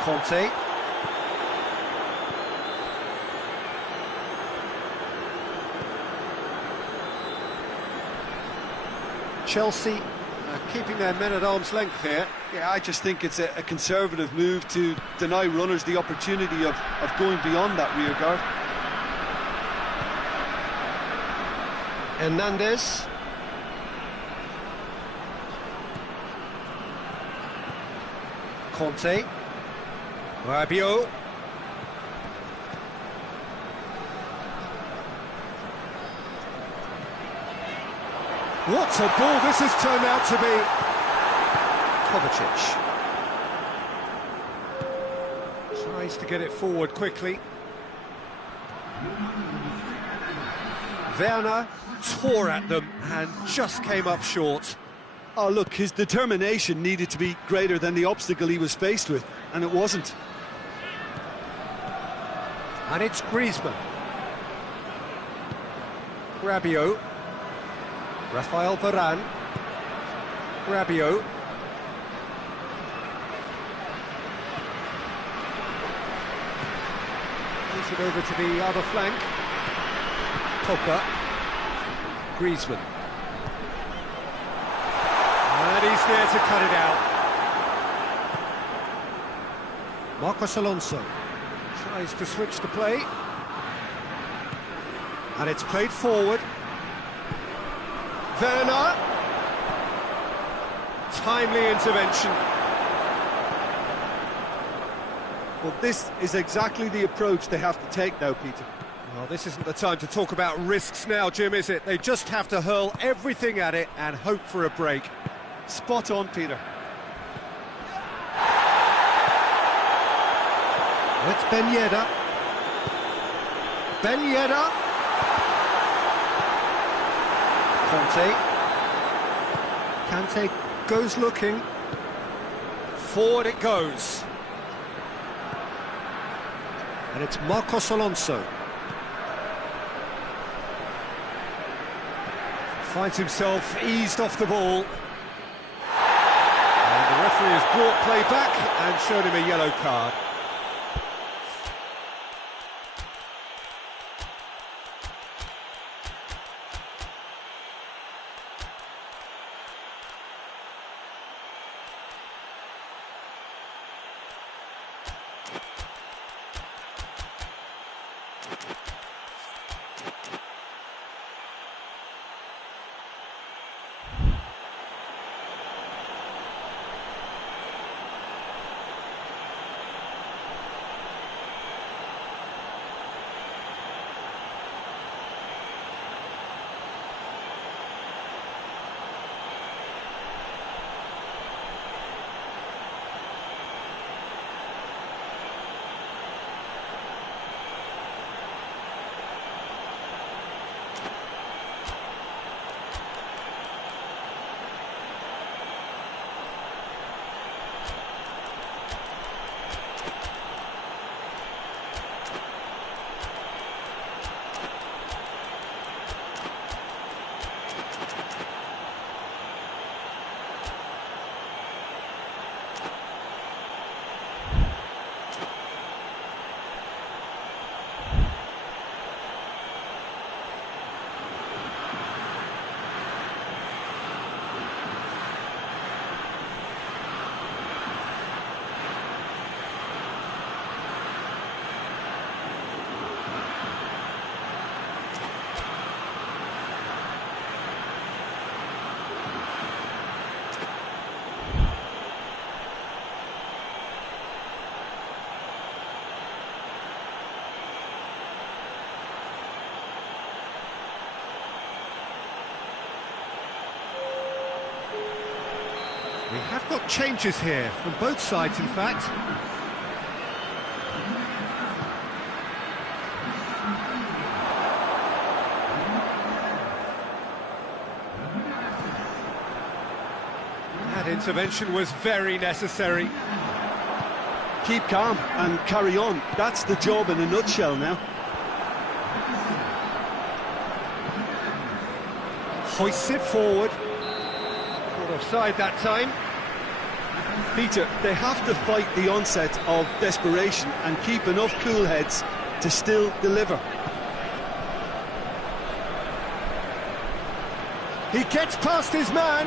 Conte. Chelsea keeping their men at arm's length here. Yeah, I just think it's a conservative move to deny runners the opportunity of going beyond that rear guard. Hernandez. Conte. Rabiot. What a ball this has turned out to be. Kovacic. Tries to get it forward quickly. Werner tore at them and just came up short. Oh, look, his determination needed to be greater than the obstacle he was faced with, and it wasn't. And it's Griezmann. Rabiot. Rafael Varane. Rabiot. Plays it over to the other flank. Pogba. Griezmann. And he's there to cut it out. Marcos Alonso tries to switch the play. And it's played forward. Werner. Timely intervention. Well, this is exactly the approach they have to take now, Peter. Well, this isn't the time to talk about risks now, Jim, is it? They just have to hurl everything at it and hope for a break. Spot on, Peter. It's Ben Yedder. Ben Yedder. Kante goes looking. Forward it goes. And it's Marcos Alonso. Finds himself eased off the ball. and showed him a yellow card. We have got changes here, from both sides in fact. That intervention was very necessary. Keep calm and carry on. That's the job in a nutshell now. Hoists it forward. Not offside that time. Peter, they have to fight the onset of desperation and keep enough cool heads to still deliver. He gets past his man.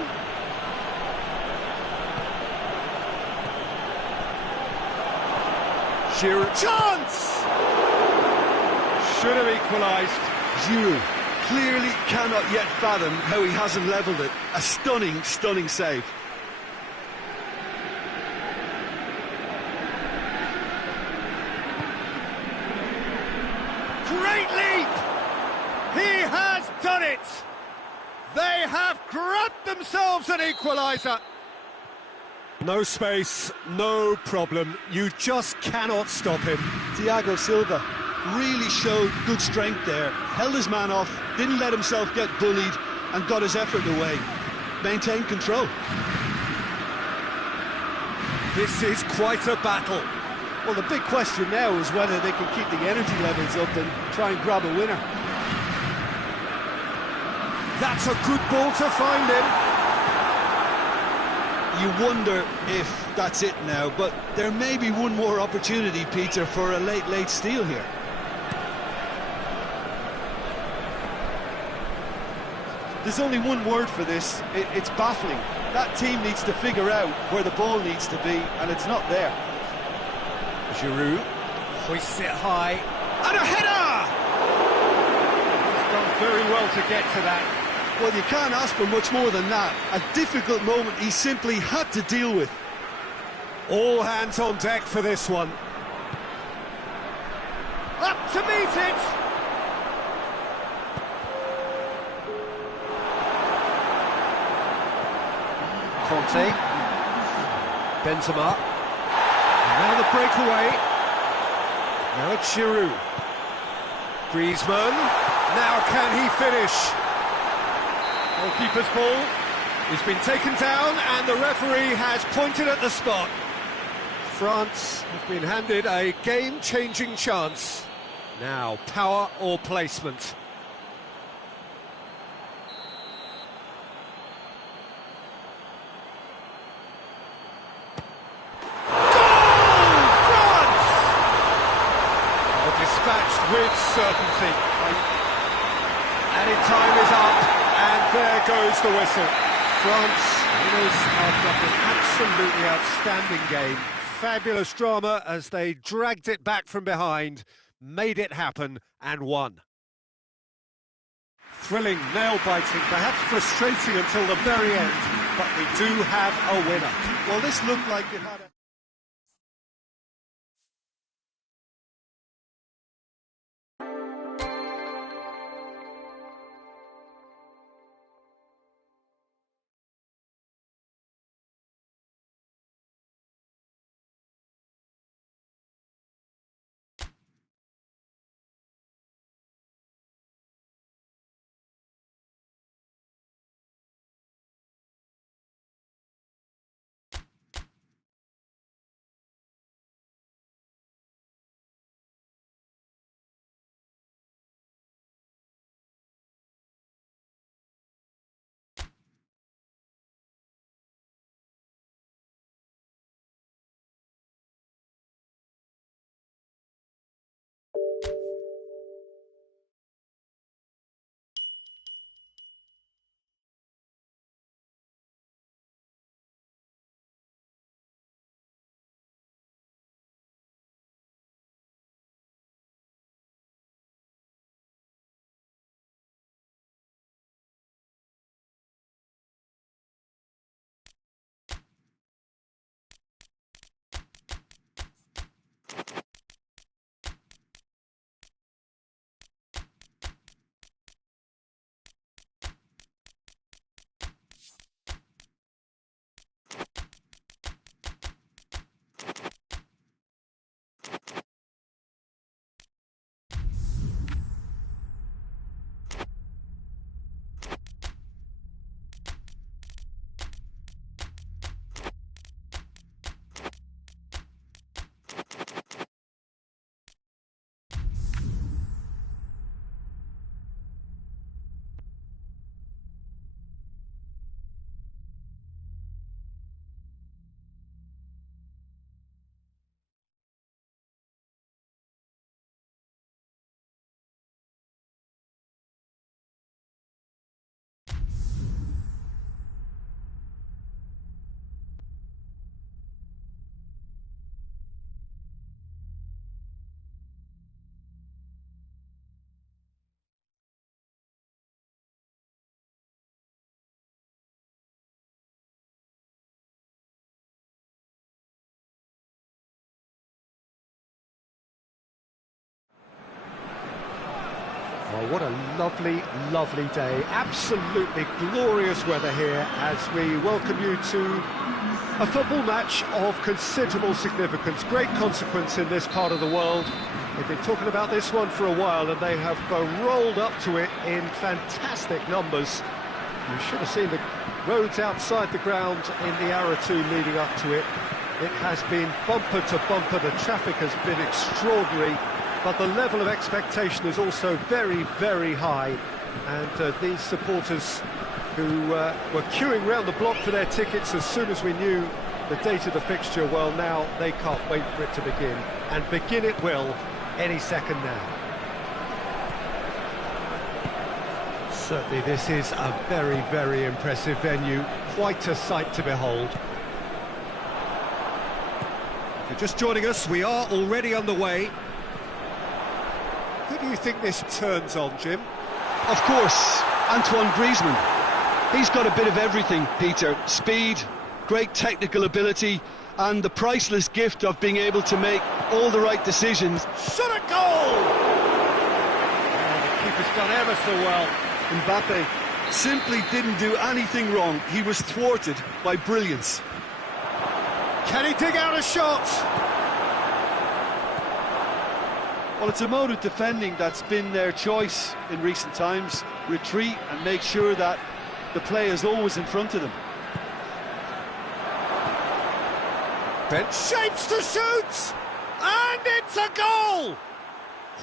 Giroud. Chance! Should have equalised. Giroud clearly cannot yet fathom how he hasn't levelled it. A stunning, stunning save. Great leap! He has done it! They have grabbed themselves an equaliser. No space, no problem. You just cannot stop him. Thiago Silva really showed good strength there. Held his man off, didn't let himself get bullied, and got his effort away. Maintained control. This is quite a battle. Well, the big question now is whether they can keep the energy levels up and try and grab a winner. That's a good ball to find him. You wonder if that's it now, but there may be one more opportunity, Peter, for a late steal here. There's only one word for this, it's baffling. That team needs to figure out where the ball needs to be, and it's not there. Giroud hoists it high, and a header! He's done very well to get to that. Well, you can't ask for much more than that. A difficult moment he simply had to deal with. All hands on deck for this one. Up to meet it! Conte. Benzema. And now the breakaway. Now it's Giroud. Griezmann. Now can he finish? Goalkeeper's ball. He's been taken down and the referee has pointed at the spot. France have been handed a game-changing chance. Now, power or placement? Goal! certainty. Added time is up, and there goes the whistle. France winners after an absolutely outstanding game. Fabulous drama as they dragged it back from behind, made it happen, and won. Thrilling, nail-biting, perhaps frustrating until the very end, but we do have a winner. Well, this looked like it had a... Oh, what a lovely, lovely day. Absolutely glorious weather here as we welcome you to a football match of considerable significance, great consequence in this part of the world. They've been talking about this one for a while and they have rolled up to it in fantastic numbers. You should have seen the roads outside the ground in the hour or two leading up to it. It has been bumper to bumper, the traffic has been extraordinary. But the level of expectation is also very, very high. And these supporters who were queuing round the block for their tickets as soon as we knew the date of the fixture, well, now they can't wait for it to begin. And begin it will any second now. Certainly this is a very, very impressive venue. Quite a sight to behold. If you're just joining us, we are already underway. Who do you think this turns on, Jim? Of course, Antoine Griezmann. He's got a bit of everything, Peter. Speed, great technical ability, and the priceless gift of being able to make all the right decisions. Shot a goal! Oh, the keeper's done ever so well. Mbappe simply didn't do anything wrong. He was thwarted by brilliance. Can he dig out a shot? Well, it's a mode of defending that's been their choice in recent times. Retreat and make sure that the play is always in front of them. Ben shapes to shoot! And it's a goal!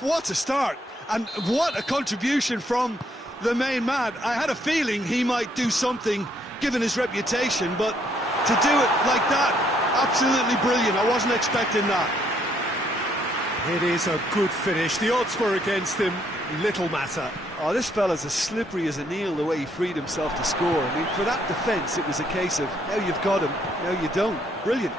What a start! And what a contribution from the main man. I had a feeling he might do something, given his reputation, but to do it like that, absolutely brilliant. I wasn't expecting that. It is a good finish. The odds were against him. Little matter. Oh, this fella's as slippery as an eel the way he freed himself to score. I mean, for that defence, it was a case of, now you've got him, now you don't. Brilliant.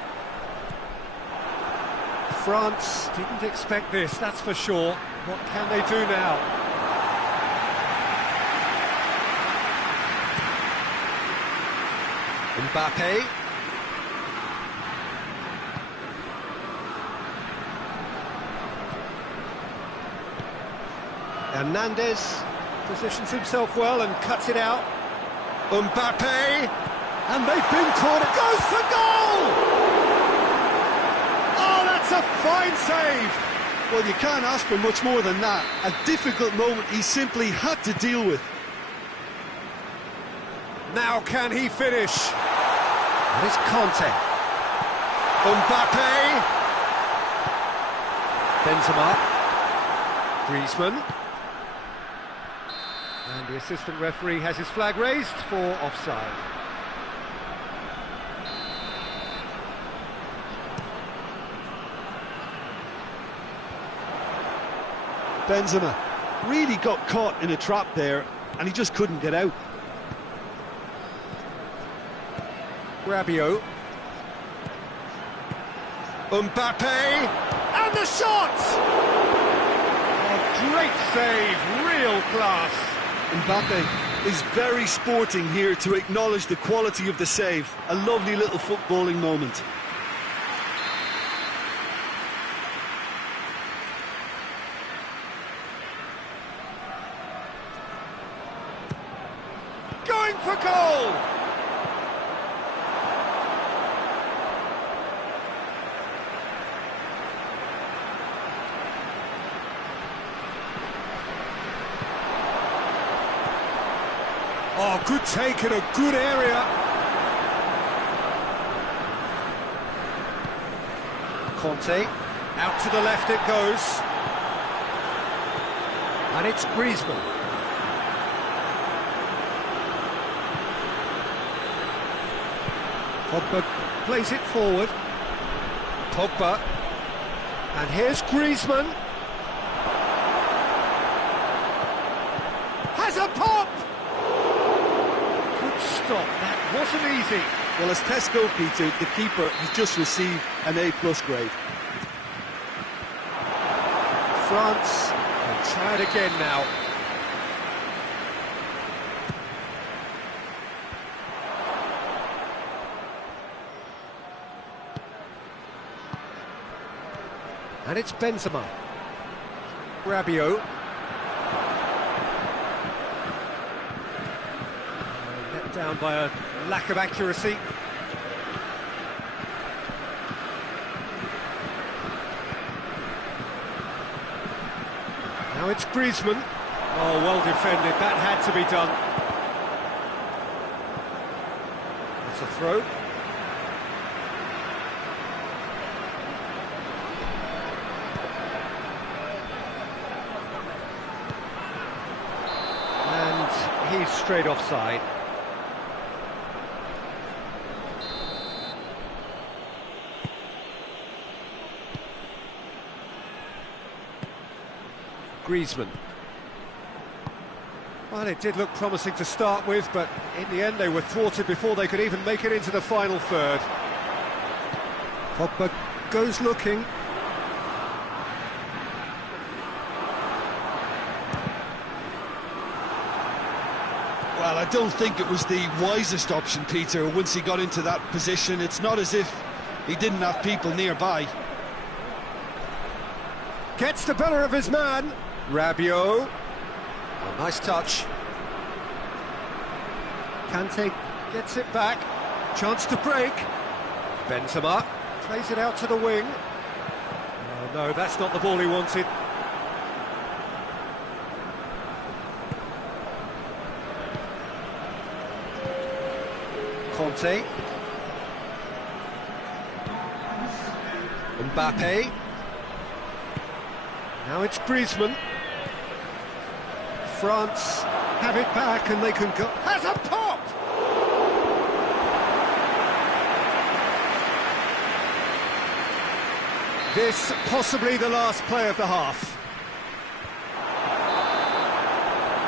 France didn't expect this, that's for sure. What can they do now? Mbappe. Hernandez positions himself well and cuts it out. Mbappe, and they've been caught. It goes for goal! Oh, that's a fine save! Well, you can't ask for much more than that. A difficult moment he simply had to deal with. Now can he finish? That is Conte. Mbappe. Benzema. Griezmann. And the assistant referee has his flag raised for offside. Benzema really got caught in a trap there, and he just couldn't get out. Rabiot. Mbappe. And the shot! Oh, great save, real class. Mbappe is very sporting here to acknowledge the quality of the save. A lovely little footballing moment. Going for goal! Oh, good take in a good area. Conte, out to the left it goes. And it's Griezmann. Pogba plays it forward. Pogba. And here's Griezmann. Has a pop! Good stop, that wasn't easy. Well, as Tesco, Peter, the keeper has just received an A+ grade. France can try it again now. And it's Benzema. Rabiot. Let down by a lack of accuracy. Now it's Griezmann. Oh, well defended. That had to be done. That's a throw. And he's straight offside. Griezmann. Well, it did look promising to start with, but in the end they were thwarted before they could even make it into the final third. Pogba goes looking. Well, I don't think it was the wisest option, Peter, once he got into that position. It's not as if he didn't have people nearby. Gets the better of his man. Rabiot. Oh, nice touch. Kante gets it back. Chance to break. Benzema plays it out to the wing. Oh, no, that's not the ball he wanted. Conte. Mbappe. Now it's Griezmann. France have it back and they can go. Has a pop! This possibly the last play of the half.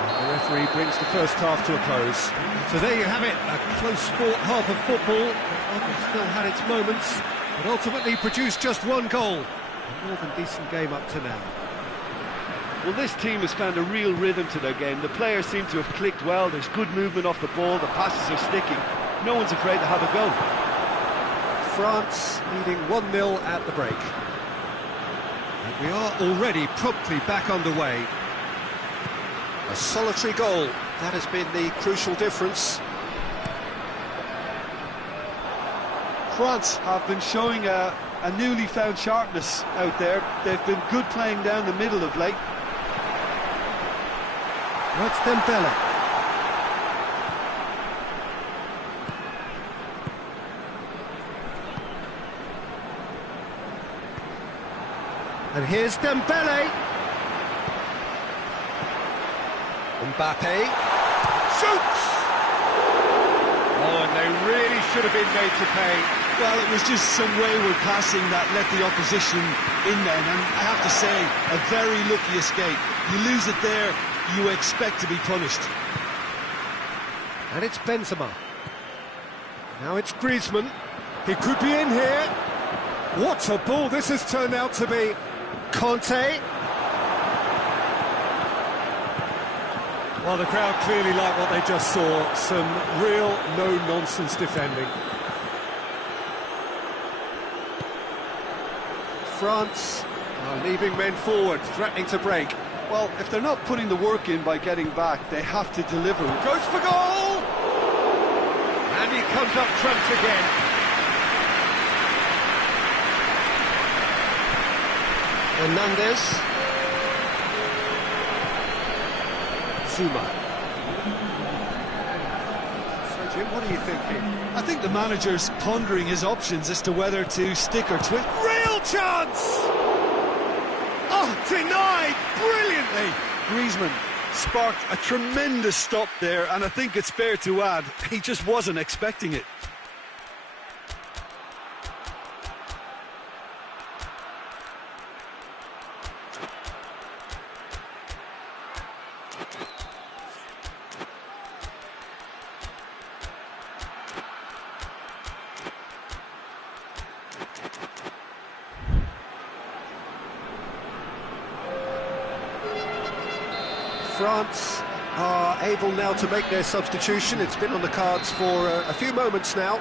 And the referee brings the first half to a close. So there you have it, a close-fought half of football. It still had its moments, but ultimately produced just one goal. A more than decent game up to now. Well, this team has found a real rhythm to their game. The players seem to have clicked well. There's good movement off the ball. The passes are sticking. No one's afraid to have a go. France leading 1-0 at the break. And we are already promptly back underway. A solitary goal, that has been the crucial difference. France have been showing a newly found sharpness out there. They've been good playing down the middle of late. That's Dembele. And here's Dembele. Mbappe. Shoots! Oh, and they really should have been made to pay. Well, it was just some wayward passing that let the opposition in then, and I have to say, a very lucky escape. You lose it there, you expect to be punished. And it's Benzema. Now it's Griezmann. He could be in here. What a ball this has turned out to be. Conte. Well, the crowd clearly like what they just saw. Some real no-nonsense defending. France are leaving men forward, threatening to break. Well, if they're not putting the work in by getting back, they have to deliver. Goes for goal! And he comes up trumps again. Hernandez. Zuma. So, Jim, what are you thinking? I think the manager's pondering his options as to whether to stick or twist. Real chance! Oh, denied brilliantly! Griezmann sparked a tremendous stop there, and I think it's fair to add, he just wasn't expecting it. France are able now to make their substitution. It's been on the cards for a few moments now.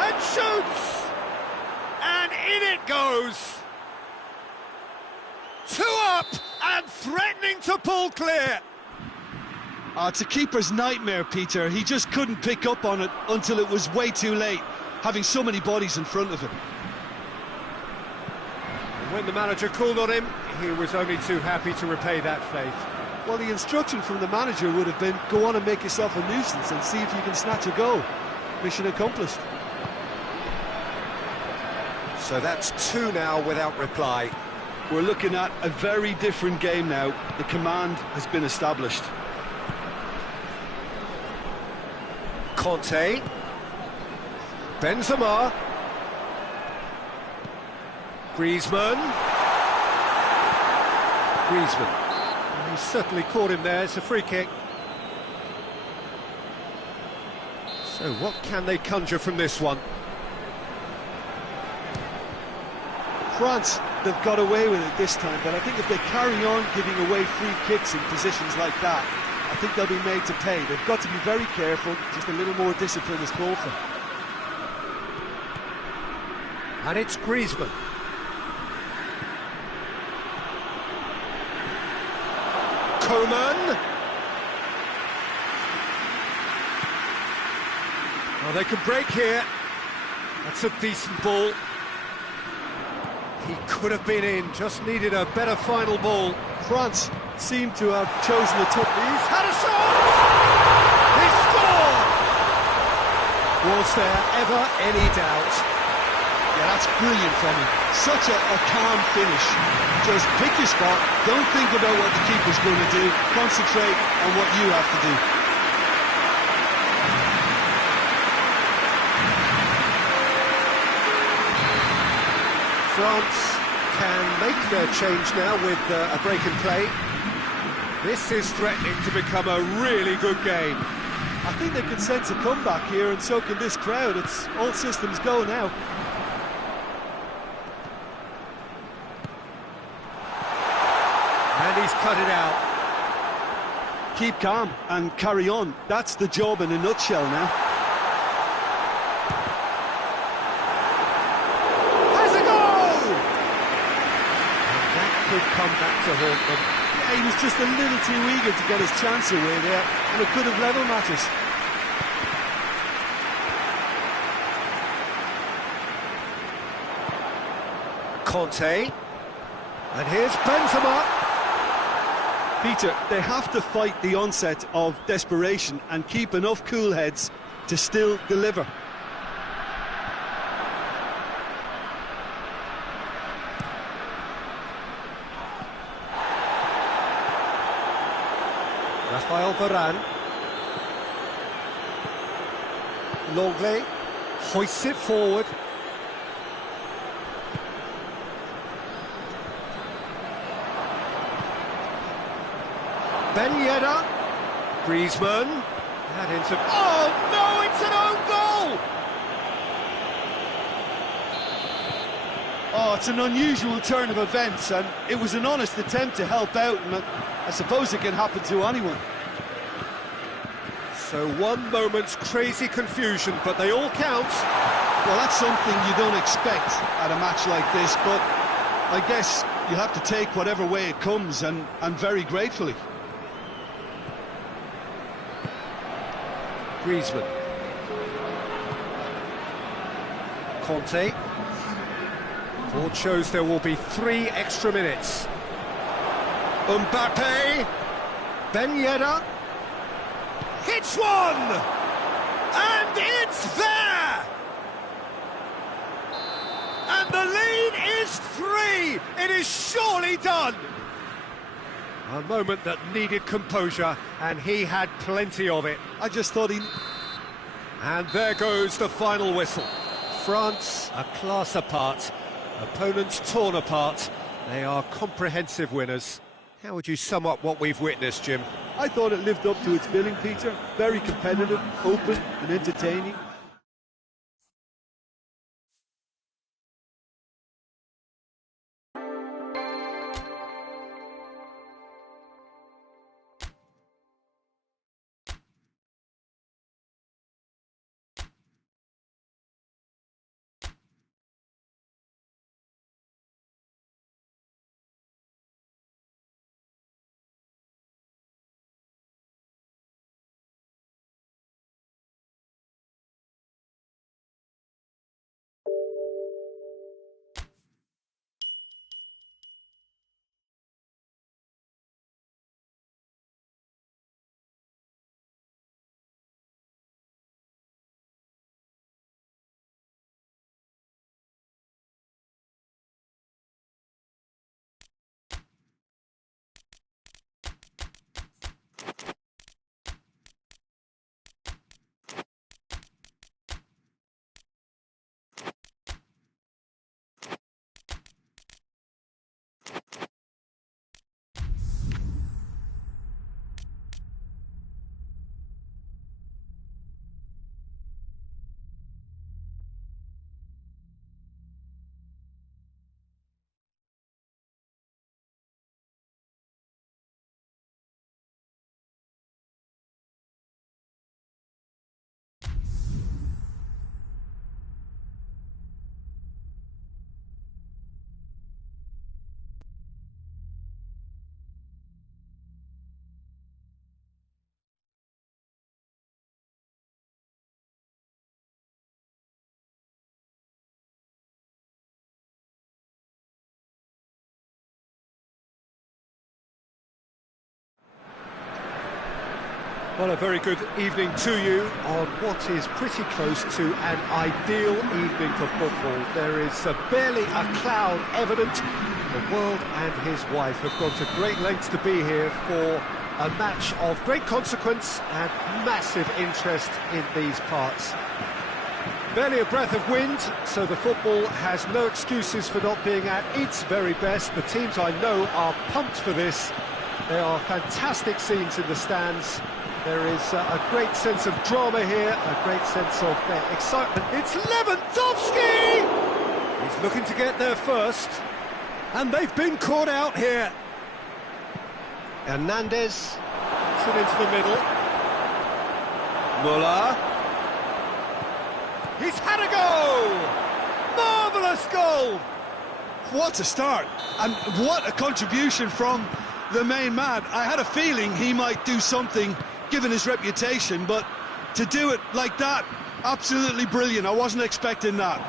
And shoots! And in it goes! Two up and threatening to pull clear. It's a keeper's nightmare, Peter. He just couldn't pick up on it until it was way too late, having so many bodies in front of him. When the manager called on him, he was only too happy to repay that faith. Well, the instruction from the manager would have been, go on and make yourself a nuisance and see if you can snatch a goal. Mission accomplished. So that's two now without reply. We're looking at a very different game now. The command has been established. Conte. Benzema. Griezmann. He certainly caught him there. It's a free kick. So what can they conjure from this one? France, they've got away with it this time, but I think if they carry on giving away free kicks in positions like that, I think they'll be made to pay. They've got to be very careful. Just a little more discipline is called for. And it's Griezmann. Coman. Well, they can break here. That's a decent ball. He could have been in, just needed a better final ball. France seem to have chosen a tough... He's had a shot! He scored! Was there ever any doubt? Yeah, that's brilliant from him. Such a calm finish. Just pick your spot, don't think about what the keeper's going to do, concentrate on what you have to do. France can make their change now with a break in play. This is threatening to become a really good game. I think they can sense a comeback here, and so can this crowd. It's all systems go now. And he's cut it out. Keep calm and carry on. That's the job in a nutshell now. Has a goal! And that could come back to haunt them. Yeah, he was just a little too eager to get his chance away there, and it could have level matters. Conte. And here's Benzema. Peter, they have to fight the onset of desperation and keep enough cool heads to still deliver. Rafael Varane. Longley hoists it forward. Ben Yedder. Griezmann. That into... Oh, no, it's an own goal! Oh, it's an unusual turn of events, and it was an honest attempt to help out, and I suppose it can happen to anyone. So one moment's crazy confusion, but they all count. Well, that's something you don't expect at a match like this, but I guess you have to take whatever way it comes, and very gratefully. Griezmann. Conte. Board shows there will be 3 extra minutes. Mbappe. Ben Yedder. Hits one! And it's there! And the lead is 3! It is surely done! A moment that needed composure, and he had plenty of it. I just thought he... And there goes the final whistle. France, a class apart. Opponents torn apart. They are comprehensive winners. How would you sum up what we've witnessed, Jim? I thought it lived up to its billing, Peter. Very competitive, open and entertaining. Well, a very good evening to you on what is pretty close to an ideal evening for football. There is barely a cloud evident. The world and his wife have gone to great lengths to be here for a match of great consequence and massive interest in these parts. Barely a breath of wind, so the football has no excuses for not being at its very best. The teams I know are pumped for this. There are fantastic scenes in the stands. There is a great sense of drama here, a great sense of excitement. It's Lewandowski! He's looking to get there first. And they've been caught out here. Hernandez puts it into the middle. Muller. He's had a go! Marvellous goal! What a start, and what a contribution from the main man. I had a feeling he might do something, given his reputation, but to do it like that, absolutely brilliant. I wasn't expecting that.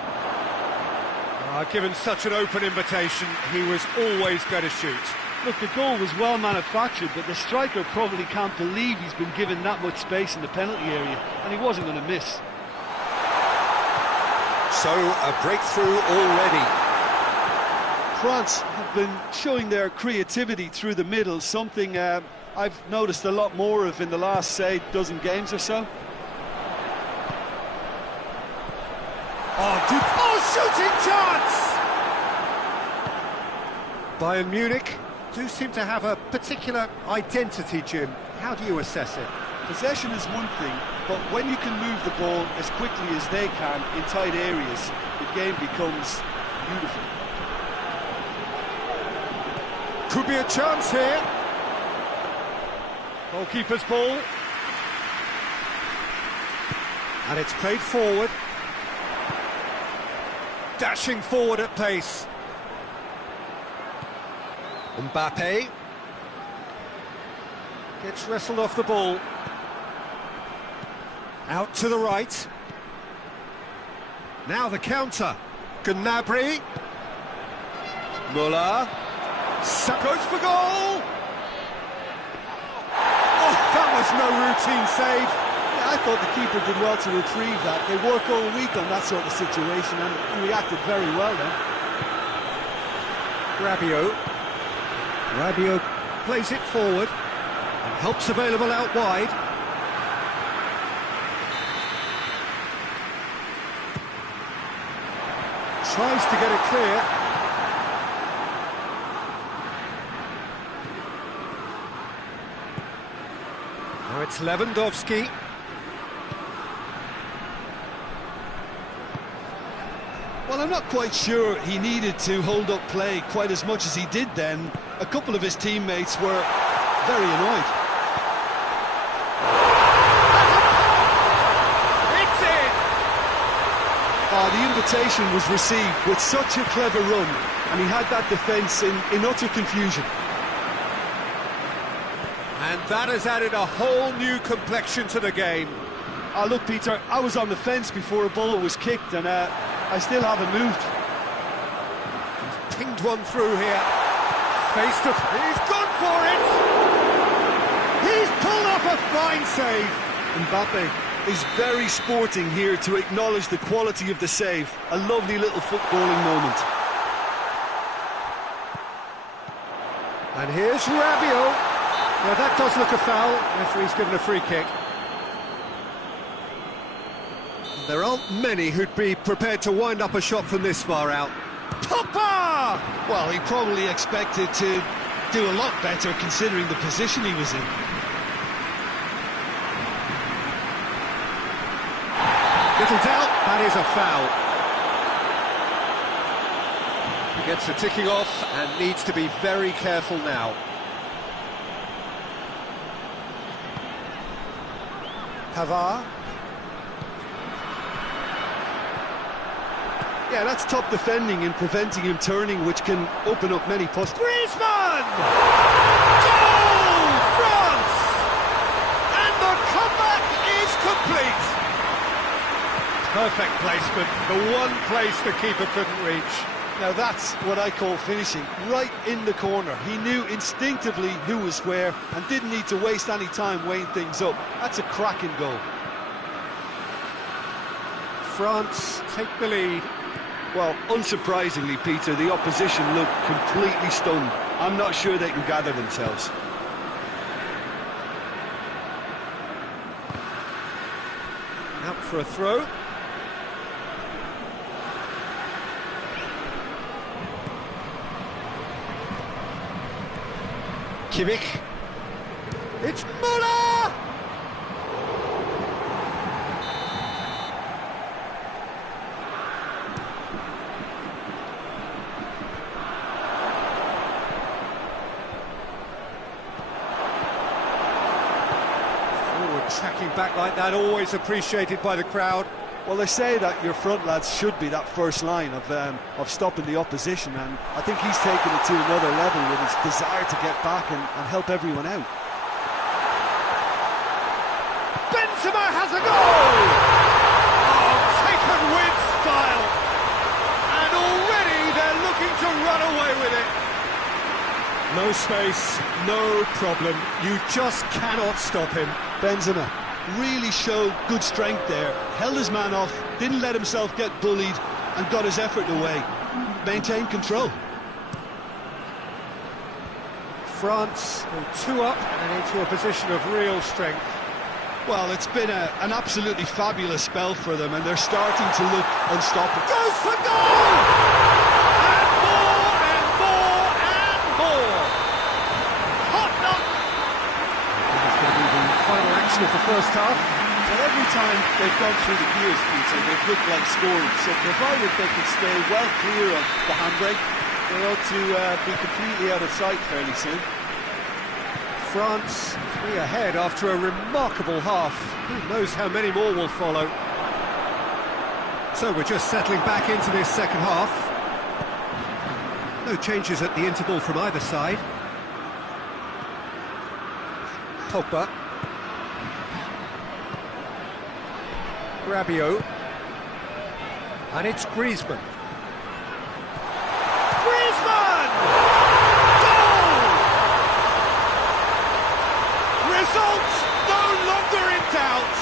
Given such an open invitation, he was always going to shoot. Look, the goal was well manufactured, but the striker probably can't believe he's been given that much space in the penalty area, and he wasn't going to miss. So, a breakthrough already. France have been showing their creativity through the middle, something I've noticed a lot more of in the last, say, dozen games or so. Shooting chance! Bayern Munich do seem to have a particular identity, Jim. How do you assess it? Possession is one thing, but when you can move the ball as quickly as they can in tight areas, the game becomes beautiful. Could be a chance here. Goalkeeper's ball. And it's played forward. Dashing forward at pace. Mbappe gets wrestled off the ball. Out to the right. Now the counter. Gnabry. Muller. Goes for goal! Oh, that was no routine save. I thought the keeper did well to retrieve that. They work all week on that sort of situation and he reacted very well then. Rabiot plays it forward and helps available out wide. Tries to get it clear. Now it's Lewandowski. Well, I'm not quite sure he needed to hold up play quite as much as he did then. A couple of his teammates were very annoyed. It's in! The invitation was received with such a clever run, and he had that defence in utter confusion. And that has added a whole new complexion to the game. Look, Peter, I was on the fence before a ball was kicked, and I still haven't moved. He's pinged one through here. Face to... He's gone for it! He's pulled off a fine save! Mbappe is very sporting here to acknowledge the quality of the save. A lovely little footballing moment. And here's Rabiot. Now that does look a foul. Referee's given a free kick. There aren't many who'd be prepared to wind up a shot from this far out. Popper! Well, he probably expected to do a lot better considering the position he was in. Little doubt, that is a foul. He gets the ticking off and needs to be very careful now. Pavard. Yeah, that's top defending and preventing him turning, which can open up many possibilities. Griezmann! Goal! France! And the comeback is complete! Perfect placement, the one place the keeper couldn't reach. Now that's what I call finishing, right in the corner. He knew instinctively who was where and didn't need to waste any time weighing things up. That's a cracking goal. France take the lead. Well, unsurprisingly, Peter, the opposition look completely stunned. I'm not sure they can gather themselves. Out for a throw. Kimmich. It's Müller! Forward tracking back like that, always appreciated by the crowd. Well, they say that your front lads should be that first line of stopping the opposition, and I think he's taken it to another level with his desire to get back and help everyone out. Benzema has a goal! Oh, taken with style! And already they're looking to run away with it. No space, no problem. You just cannot stop him. Benzema really showed good strength there, held his man off, didn't let himself get bullied, and got his effort away. Maintained control. France go 2 up and into a position of real strength. Well, it's been an absolutely fabulous spell for them, and they're starting to look unstoppable. Goes for goal! And more and more and more! Hot knock! This is going to be the final action of the first half. Well, every time they've gone through the gears, Peter, they've looked like scoring. So provided they can stay well clear of the handbrake, they ought to be completely out of sight fairly soon. France 3 ahead after a remarkable half. Who knows how many more will follow. So we're just settling back into this second half. No changes at the interval from either side. Pogba. Rabiot. And it's Griezmann. Griezmann! Goal! Results no longer in doubt.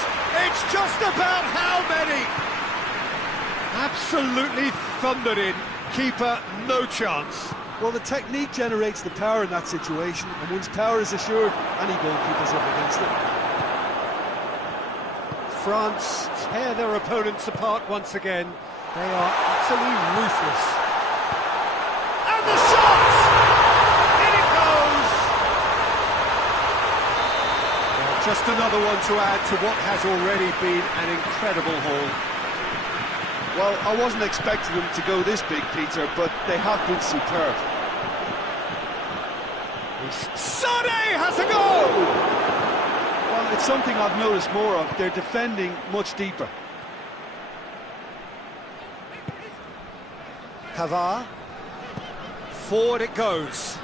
It's just about how many. Absolutely thundered in. Keeper, no chance. Well, the technique generates the power in that situation, and once power is assured, any goalkeeper's up against it. France tear their opponents apart once again. They are utterly ruthless. And the shot! In it goes! Well, just another one to add to what has already been an incredible haul. Well, I wasn't expecting them to go this big, Peter, but they have been superb. Sané has a goal! Well, it's something I've noticed more of. They're defending much deeper. Pavard. Forward it goes.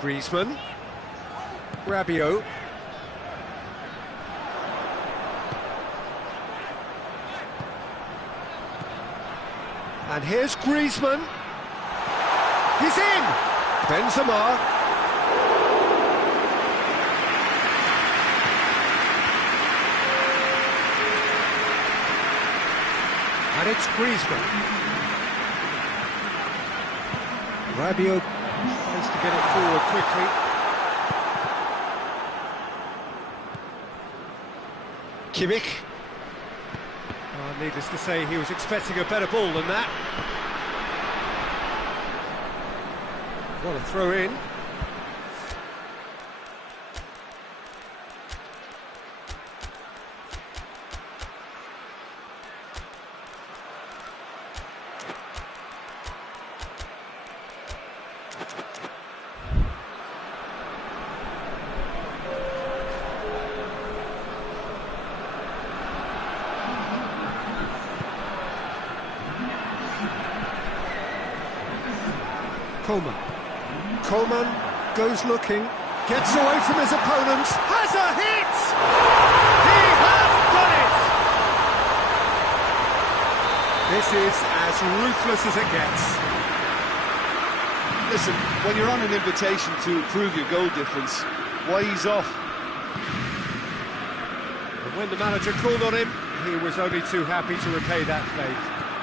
Griezmann. Rabiot. And here's Griezmann. He's in! Benzema. And it's Griezmann. Rabiot tries to get it forward quickly. Kimmich. Oh, needless to say, he was expecting a better ball than that. What a throw in. Coman goes looking, gets away from his opponent, has a hit! He has done it! This is as ruthless as it gets. Listen, when you're on an invitation to improve your goal difference, why ease off? And when the manager called on him, he was only too happy to repay that faith.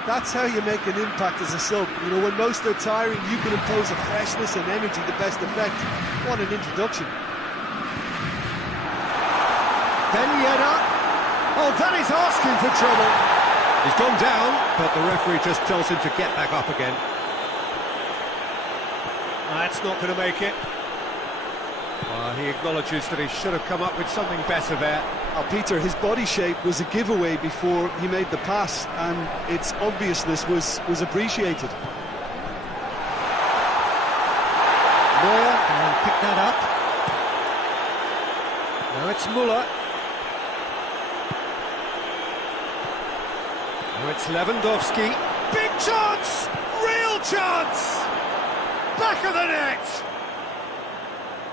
That's how you make an impact as a sub. You know, when most are tiring, you can impose a freshness and energy to best effect. What an introduction. Ben Yedder. Oh, that is asking for trouble. He's gone down, but the referee just tells him to get back up again. That's not going to make it. He acknowledges that he should have come up with something better there. Peter, his body shape was a giveaway before he made the pass, and its obviousness was appreciated. Neuer can pick that up. Now it's Müller. Now it's Lewandowski. Big chance! Real chance! Back of the net!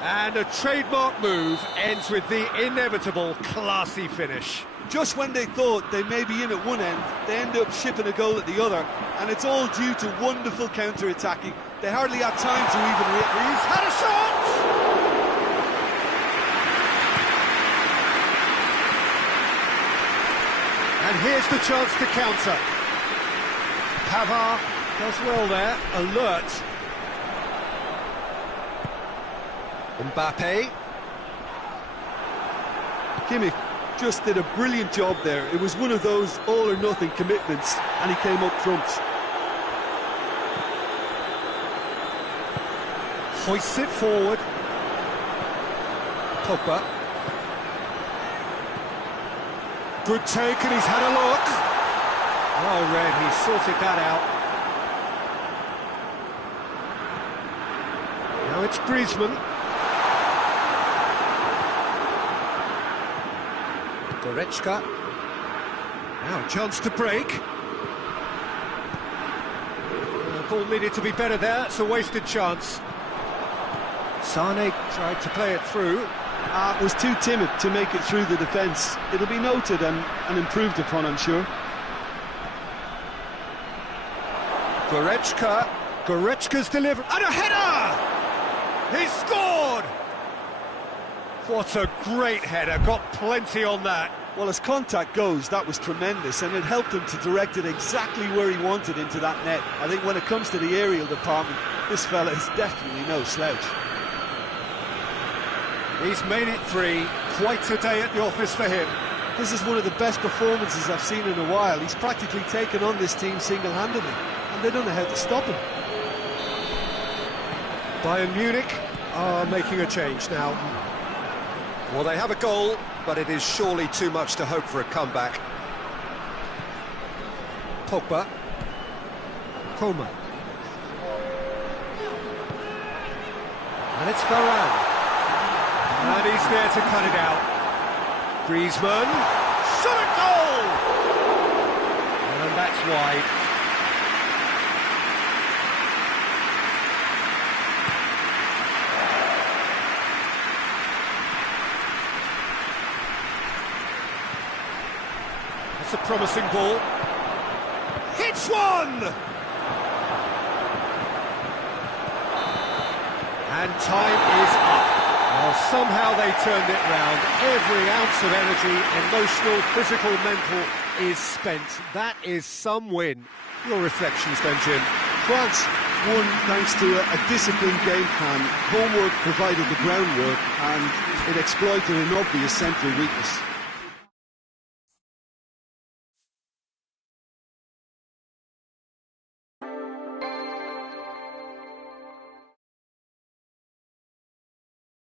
And a trademark move ends with the inevitable classy finish. Just when they thought they may be in at one end, they end up shipping a goal at the other, and it's all due to wonderful counter-attacking. They hardly had time to even He's had a shot! And here's the chance to counter. Pavard does well there, alert. Mbappe. Kimmich just did a brilliant job there. It was one of those all-or-nothing commitments, and he came up trumps. Hoists it forward. Pogba. Good take, and he's had a look. Oh, Red, he sorted that out. Now it's Griezmann. Goretzka. Now a chance to break. The ball needed to be better there. It's a wasted chance. Sane tried to play it through. Was too timid to make it through the defence. It'll be noted and improved upon, I'm sure. Goretzka. Goretzka's delivered. And a header! He scored! What a great header. Got plenty on that. Well, as contact goes, that was tremendous, and it helped him to direct it exactly where he wanted into that net. I think when it comes to the aerial department, this fella is definitely no slouch. He's made it 3. Quite a day at the office for him. This is one of the best performances I've seen in a while. He's practically taken on this team single-handedly, and they don't know how to stop him. Bayern Munich are making a change now. Well, they have a goal, but it is surely too much to hope for a comeback. Pogba. Coman. And it's Varane. And he's there to cut it out. Griezmann. Shot a goal! And that's wide. That's a promising ball. Hits one! And time is up. Well, somehow they turned it round. Every ounce of energy, emotional, physical, mental, is spent. That is some win. Your reflections then, Jim? France won thanks to a disciplined game plan. Homework provided the groundwork, and it exploited an obvious central weakness.